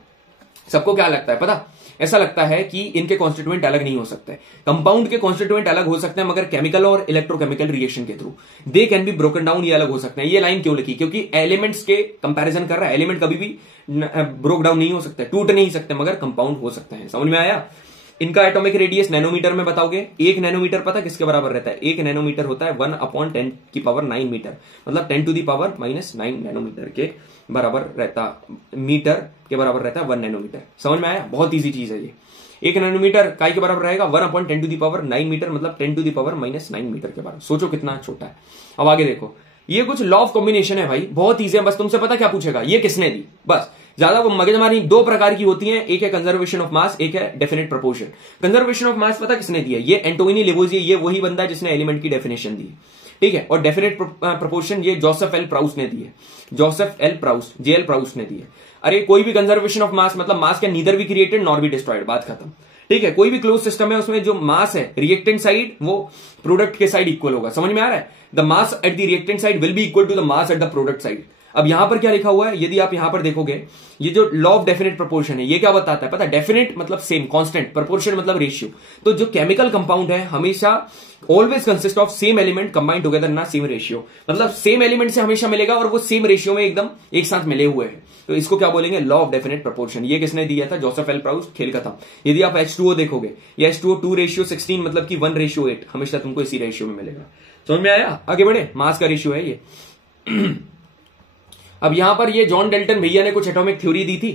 सबको क्या लगता है पता, ऐसा लगता है कि इनके कॉन्स्टिट्यूएंट अलग नहीं हो सकते। कंपाउंड के कॉन्स्टिट्यूएंट अलग हो सकते हैं, मगर केमिकल और इलेक्ट्रोकेमिकल रिएक्शन के through they can be broken down, ये अलग हो सकते हैं। ये लाइन क्यों लिखी? क्योंकि एलिमेंट्स के कंपैरिजन कर रहा है। एलिमेंट कभी भी ब्रोक डाउन नहीं हो सकते, टूट नहीं सकते, मगर कंपाउंड हो सकते हैं। समझ में आया? इनका एटॉमिक रेडियस नैनोमीटर में बताओगे। 1 नैनोमीटर पता किसके बराबर रहता है? 1 नैनोमीटर होता है 1/10⁹ मीटर, मतलब 10⁻⁻⁹ नैनोमीटर के बराबर रहता, मीटर के बराबर रहता है 1 नैनोमीटर। समझ में आया? बहुत ईजी चीज है ये। 1 नैनोमीटर काय के बराबर रहेगा? 1/10⁹ मीटर, मतलब 10⁻⁹ मीटर के बराबर। सोचो कितना छोटा है। अब आगे देखो, ये कुछ लॉ ऑफ कॉम्बिनेशन है भाई, बहुत ईजी है। बस तुमसे पता क्या पूछेगा, ये किसने दी, बस। ज्यादा वो मगजमारी। 2 प्रकार की होती है, एक है कंजर्वेशन ऑफ मास, एक है definite proportion. Conservation of mass पता किसने दिया? ये एंटोनी लेवोजिए, ये वही बंदा है जिसने एलिमेंट की डेफिनेशन दी, ठीक है। और डेफिनेट प्रोपोर्शन ये जोसेफ एल प्राउस ने दी है, जोसेफ एल प्राउस, जेएल प्राउस ने दी है। अरे कोई भी कंजर्वेशन ऑफ मास मतलब मास can neither be created nor be destroyed, बात खत्म, ठीक है। कोई भी क्लोज सिस्टम है उसमें जो मास है रिएक्टेंट साइड वो प्रोडक्ट के साइड इक्वल होगा। समझ में आ रहा है? The mass at the reactant side will be equal to the mass at the product side. अब यहां पर क्या लिखा हुआ है, यदि आप यहां पर देखोगे, ये जो लॉ ऑफ डेफिनेट प्रोपोर्शन है ये क्या बताता है पता है? डेफिनेट मतलब सेम, कांस्टेंट, प्रोपोर्शन मतलब रेशियो। तो जो केमिकल कंपाउंड है हमेशा always consist of same element combined together ना सेम रेशियो, मतलब सेम एलिमेंट से हमेशा मिलेगा और वो सेम रेशियो में एकदम एक साथ मिले हुए हैं। तो इसको क्या बोलेंगे? Law of definite proportion. ये किसने दिया था? Joseph L प्राउस। खेल खत्म। यदि आप H2O देखोगे, ये H2O 2:16 मतलब कि 1:8 हमेशा तुमको इसी रेशियो में मिलेगा। समझ में आया? आगे बढ़े, मास का रेशियो है ये। अब यहां पर ये जॉन डेल्टन भैया ने कुछ एटॉमिक थ्योरी दी थी।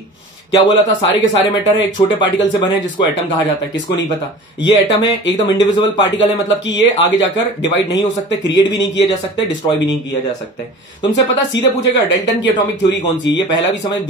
क्या बोला था? सारे के सारे मैटर है एक छोटे पार्टिकल से बने हैं जिसको एटम कहा जाता है। किसको नहीं पता? ये एटम है, एकदम इंडिविजुअल पार्टिकल है, मतलब कि ये आगे जाकर डिवाइड नहीं हो सकते, क्रिएट भी नहीं किए जा सकते, डिस्ट्रॉय भी नहीं किया जा सकते। तुमसे पता सीधे पूछेगा डेल्टन की एटॉमिक थ्योरी कौन सी है? ये पहला भी समझ।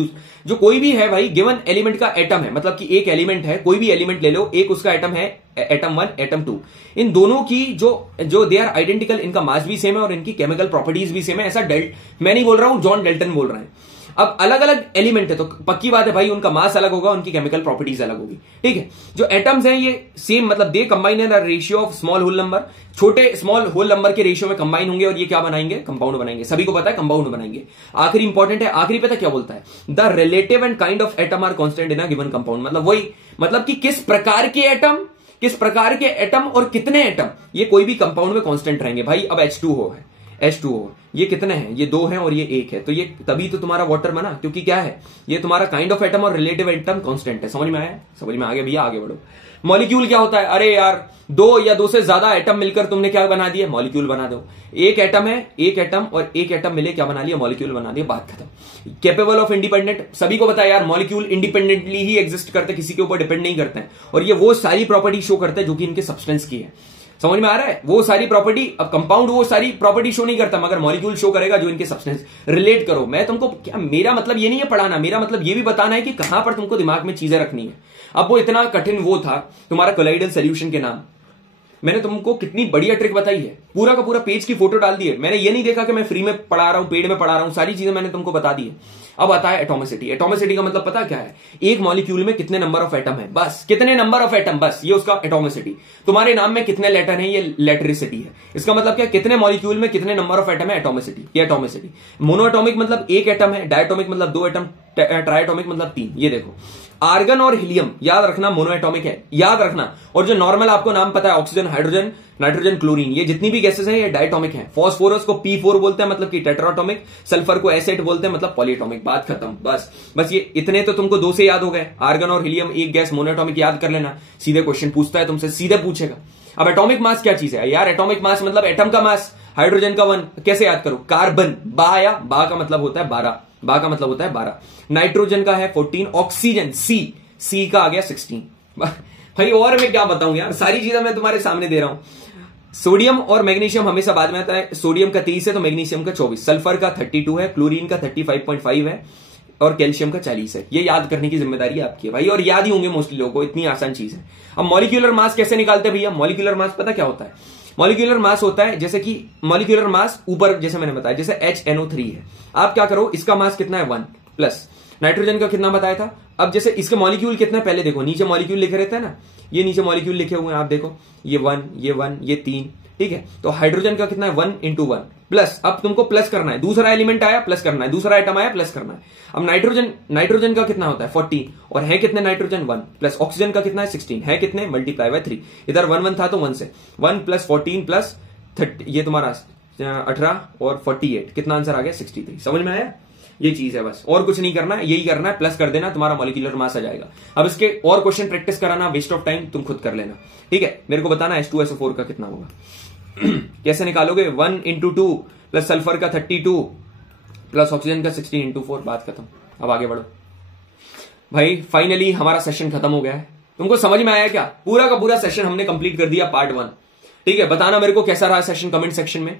जो कोई भी है भाई, गिवन एलिमेंट का एटम है, मतलब कि एक एलिमेंट है, कोई भी एलिमेंट ले लो, एक उसका एटम है, एटम 1 एटम 2, इन दोनों की जो दे आर आइडेंटिकल, इनका मास भी सेम है और इनकी केमिकल प्रॉपर्टीज भी सेम है। ऐसा मैं नहीं बोल रहा हूं, जॉन डेल्टन बोल रहे हैं। अब अलग अलग एलिमेंट है तो पक्की बात है भाई उनका मास अलग होगा, उनकी केमिकल प्रॉपर्टीज अलग होगी, ठीक है। जो एटम्स हैं ये सेम, मतलब they combine in ratio of small whole number, छोटे स्मॉल होल नंबर के रेशियो में कंबाइन होंगे और ये क्या बनाएंगे? कंपाउंड बनाएंगे। सभी को पता है कंपाउंड बनाएंगे। आखिरी इंपॉर्टेंट है, आखिरी पता क्या बोलता है? The relative and kind of atom are constant in a given compound. मतलब वही, मतलब कि किस प्रकार के एटम और कितने एटम ये कोई भी कंपाउंड में कांस्टेंट रहेंगे। भाई अब H2O है, H2O ये कितने हैं? ये 2 हैं और ये 1 है, तो ये तभी तो तुम्हारा वाटर बना, क्योंकि क्या है? ये तुम्हारा काइंड ऑफ एटम और रिलेटिव एटम कांस्टेंट है। समझ में आया? समझ में आ गया भैया? आगे बढ़ो। मॉलिक्यूल क्या होता है? अरे यार, 2 या 2 से ज्यादा एटम मिलकर तुमने क्या बना दिया? मॉलिक्यूल बना दो। एक एटम है, एक एटम और एक एटम मिले क्या बना लिया? मॉलिक्यूल बना दिया, बात खत्म। कैपेबल ऑफ इंडिपेंडेंट, सभी को पता है यार मॉलिक्यूल इंडिपेंडेंटली ही एग्जिस्ट करते, किसी के ऊपर डिपेंड नहीं करते हैं, और ये वो सारी प्रॉपर्टी शो करते हैं जो कि इनके सब्सटेंस की है। समझ में आ रहा है? वो सारी प्रॉपर्टी, अब कंपाउंड वो सारी प्रॉपर्टी शो नहीं करता, मगर मॉलिक्यूल शो करेगा जो इनके सब्सटेंस। रिलेट करो, मैं तुमको क्या, मेरा मतलब ये नहीं है पढ़ाना, मेरा मतलब ये भी बताना है कि कहां पर तुमको दिमाग में चीजें रखनी है। अब वो इतना कठिन वो था तुम्हारा कोलाइडल सॉल्यूशन के नाम, मैंने तुमको कितनी बढ़िया ट्रिक बताई है, पूरा का पूरा पेज की फोटो डाल दी है। मैंने ये नहीं देखा कि मैं फ्री में पढ़ा रहा हूं, पेड में पढ़ा रहा हूं, सारी चीजें मैंने तुमको बता दी है। अब आता है एटॉमिसिटी। एटॉमिसिटी का मतलब पता क्या है? एक मॉलिक्यूल में कितने नंबर ऑफ एटम है, बस कितने नंबर ऑफ एटम, बस ये उसका एटॉमिसिटी। तुम्हारे नाम में कितने लेटर हैं, ये लेटरिसिटी है। इसका मतलब क्या? कितने मॉलिक्यूल में कितने नंबर ऑफ एटम है, एटॉमिसिटी, ये एटॉमिसिटी। मोनोएटॉमिक मतलब एक एटम है, डायटोमिक मतलब 2 एटम, ट्राइएटॉमिक मतलब 3। ये देखो, आर्गन और हीलियम याद रखना मोनोएटॉमिक है, याद रखना। और जो नॉर्मल आपको नाम पता है, ऑक्सीजन, हाइड्रोजन, नाइट्रोजन, क्लोरीन, ये जितनी भी गैसेस हैं ये डायटोमिक हैं। फॉस्फोरस को P4 बोलते हैं, मतलब कि टेट्राटॉमिक। सल्फर को एसिड बोलते हैं, मतलब पॉलीएटॉमिक। बात खत्म। बस ये इतने तो तुमको 2 से याद हो गए। आर्गन और हीलियम एक गैस, मोनोएटॉमिक याद कर लेना। सीधे क्वेश्चन पूछता है तुमसे, सीधे पूछेगा। अब एटॉमिक मास क्या चीज है यार? एटॉमिक मास मतलब एटम का मास, हाइड्रोजन का 1, कैसे याद करो? कार्बन, बा का मतलब होता है 12, बा का मतलब होता है 12, नाइट्रोजन का है 14, ऑक्सीजन सी का आ गया 16। भाई और मैं क्या बताऊं यार, सारी चीजें मैं तुम्हारे सामने दे रहा हूं। सोडियम और मैग्नीशियम हमेशा बाद में आता है। सोडियम का 30 है तो मैग्नीशियम का 24, सल्फर का 32 है, क्लोरीन का 35.5 है और कैल्शियम का 40 है। ये याद करने की जिम्मेदारी आपकी है भाई, और याद ही होंगे मोस्टली लोगों को, इतनी आसान चीज है। अब मॉलिक्यूलर मास कैसे निकालते हैं भैया? मॉलिक्यूलर मास पता क्या होता है? मॉलिक्यूलर मास होता है जैसे कि मॉलिक्यूलर मास ऊपर जैसे मैंने बताया, जैसे HNO3 है, आप क्या करो, इसका मास कितना है 1 प्लस, नाइट्रोजन का कितना बताया था। अब जैसे इसके मॉलिक्यूल कितना है पहले देखो, नीचे मॉलिक्यूल लिखे रहते हैं ना, ये नीचे मॉलिक्यूल लिखे हुए हैं आप देखो, ये 1 ये 1 ये 3, ठीक है। तो हाइड्रोजन का कितना है 1 × 1 प्लस, अब तुमको प्लस करना है, दूसरा एलिमेंट आया प्लस करना है, दूसरा आइटम आया प्लस करना है। अब नाइट्रोजन का कितना होता है 14, और है कितने नाइट्रोजन 1 प्लस, ऑक्सीजन का कितना है 16, है कितने मल्टीप्लाई बाय 3, इधर 1 1 था तो 1 से 1 प्लस 14 प्लस 30, ये तुम्हारा 18 और 48, कितना आंसर आ गया 63। समझ में आया? ये चीज है बस, और कुछ नहीं करना है, यही करना है, प्लस कर देना, तुम्हारा मॉलिक्यूलर मास आ जाएगा। अब इसके और क्वेश्चन प्रैक्टिस कराना, वेस्ट ऑफ टाइम, तुम खुद कर लेना, ठीक है। मेरे को बताना H2SO4 का कितना होगा। कैसे निकालोगे? 1 × 2 प्लस सल्फर का 32 प्लस ऑक्सीजन का 16 × 4, बात खत्म। अब आगे बढ़ो भाई, फाइनली हमारा सेशन खत्म हो गया है। तुमको समझ में आया क्या? पूरा का पूरा सेशन हमने कंप्लीट कर दिया, पार्ट 1, ठीक है। बताना मेरे को कैसा रहा सेशन कमेंट सेक्शन में।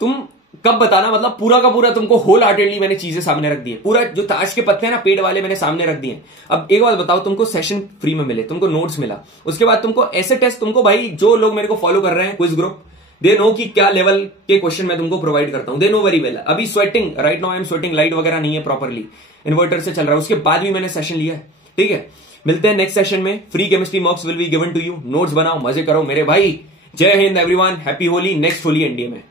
तुम कब बताना, मतलब पूरा का पूरा तुमको होल हार्टेडली मैंने चीजें सामने रख दी है, पूरा जो ताश के पत्ते हैं ना पेड़ वाले मैंने सामने रख दिए। अब एक बात बताओ, तुमको सेशन फ्री में मिले, तुमको नोट्स मिला, उसके बाद तुमको ऐसे टेस्ट, तुमको भाई जो लोग मेरे को फॉलो कर रहे हैं क्विज ग्रुप, दे नो कि क्या लेवल के क्वेश्चन मैं तुमको प्रोवाइड करता हूं, दे नो वेरी वेल। अभी sweating right now, I am sweating, light वगैरह नहीं है प्रॉपरली, इन्वर्टर से चल रहा है, उसके बाद भी मैंने सेशन लिया है, ठीक है। मिलते हैं नेक्स्ट सेशन में, free chemistry mocks will be given to you, notes बनाओ, मजे करो मेरे भाई। जय Hind everyone, happy Holi, next Holi NDA में।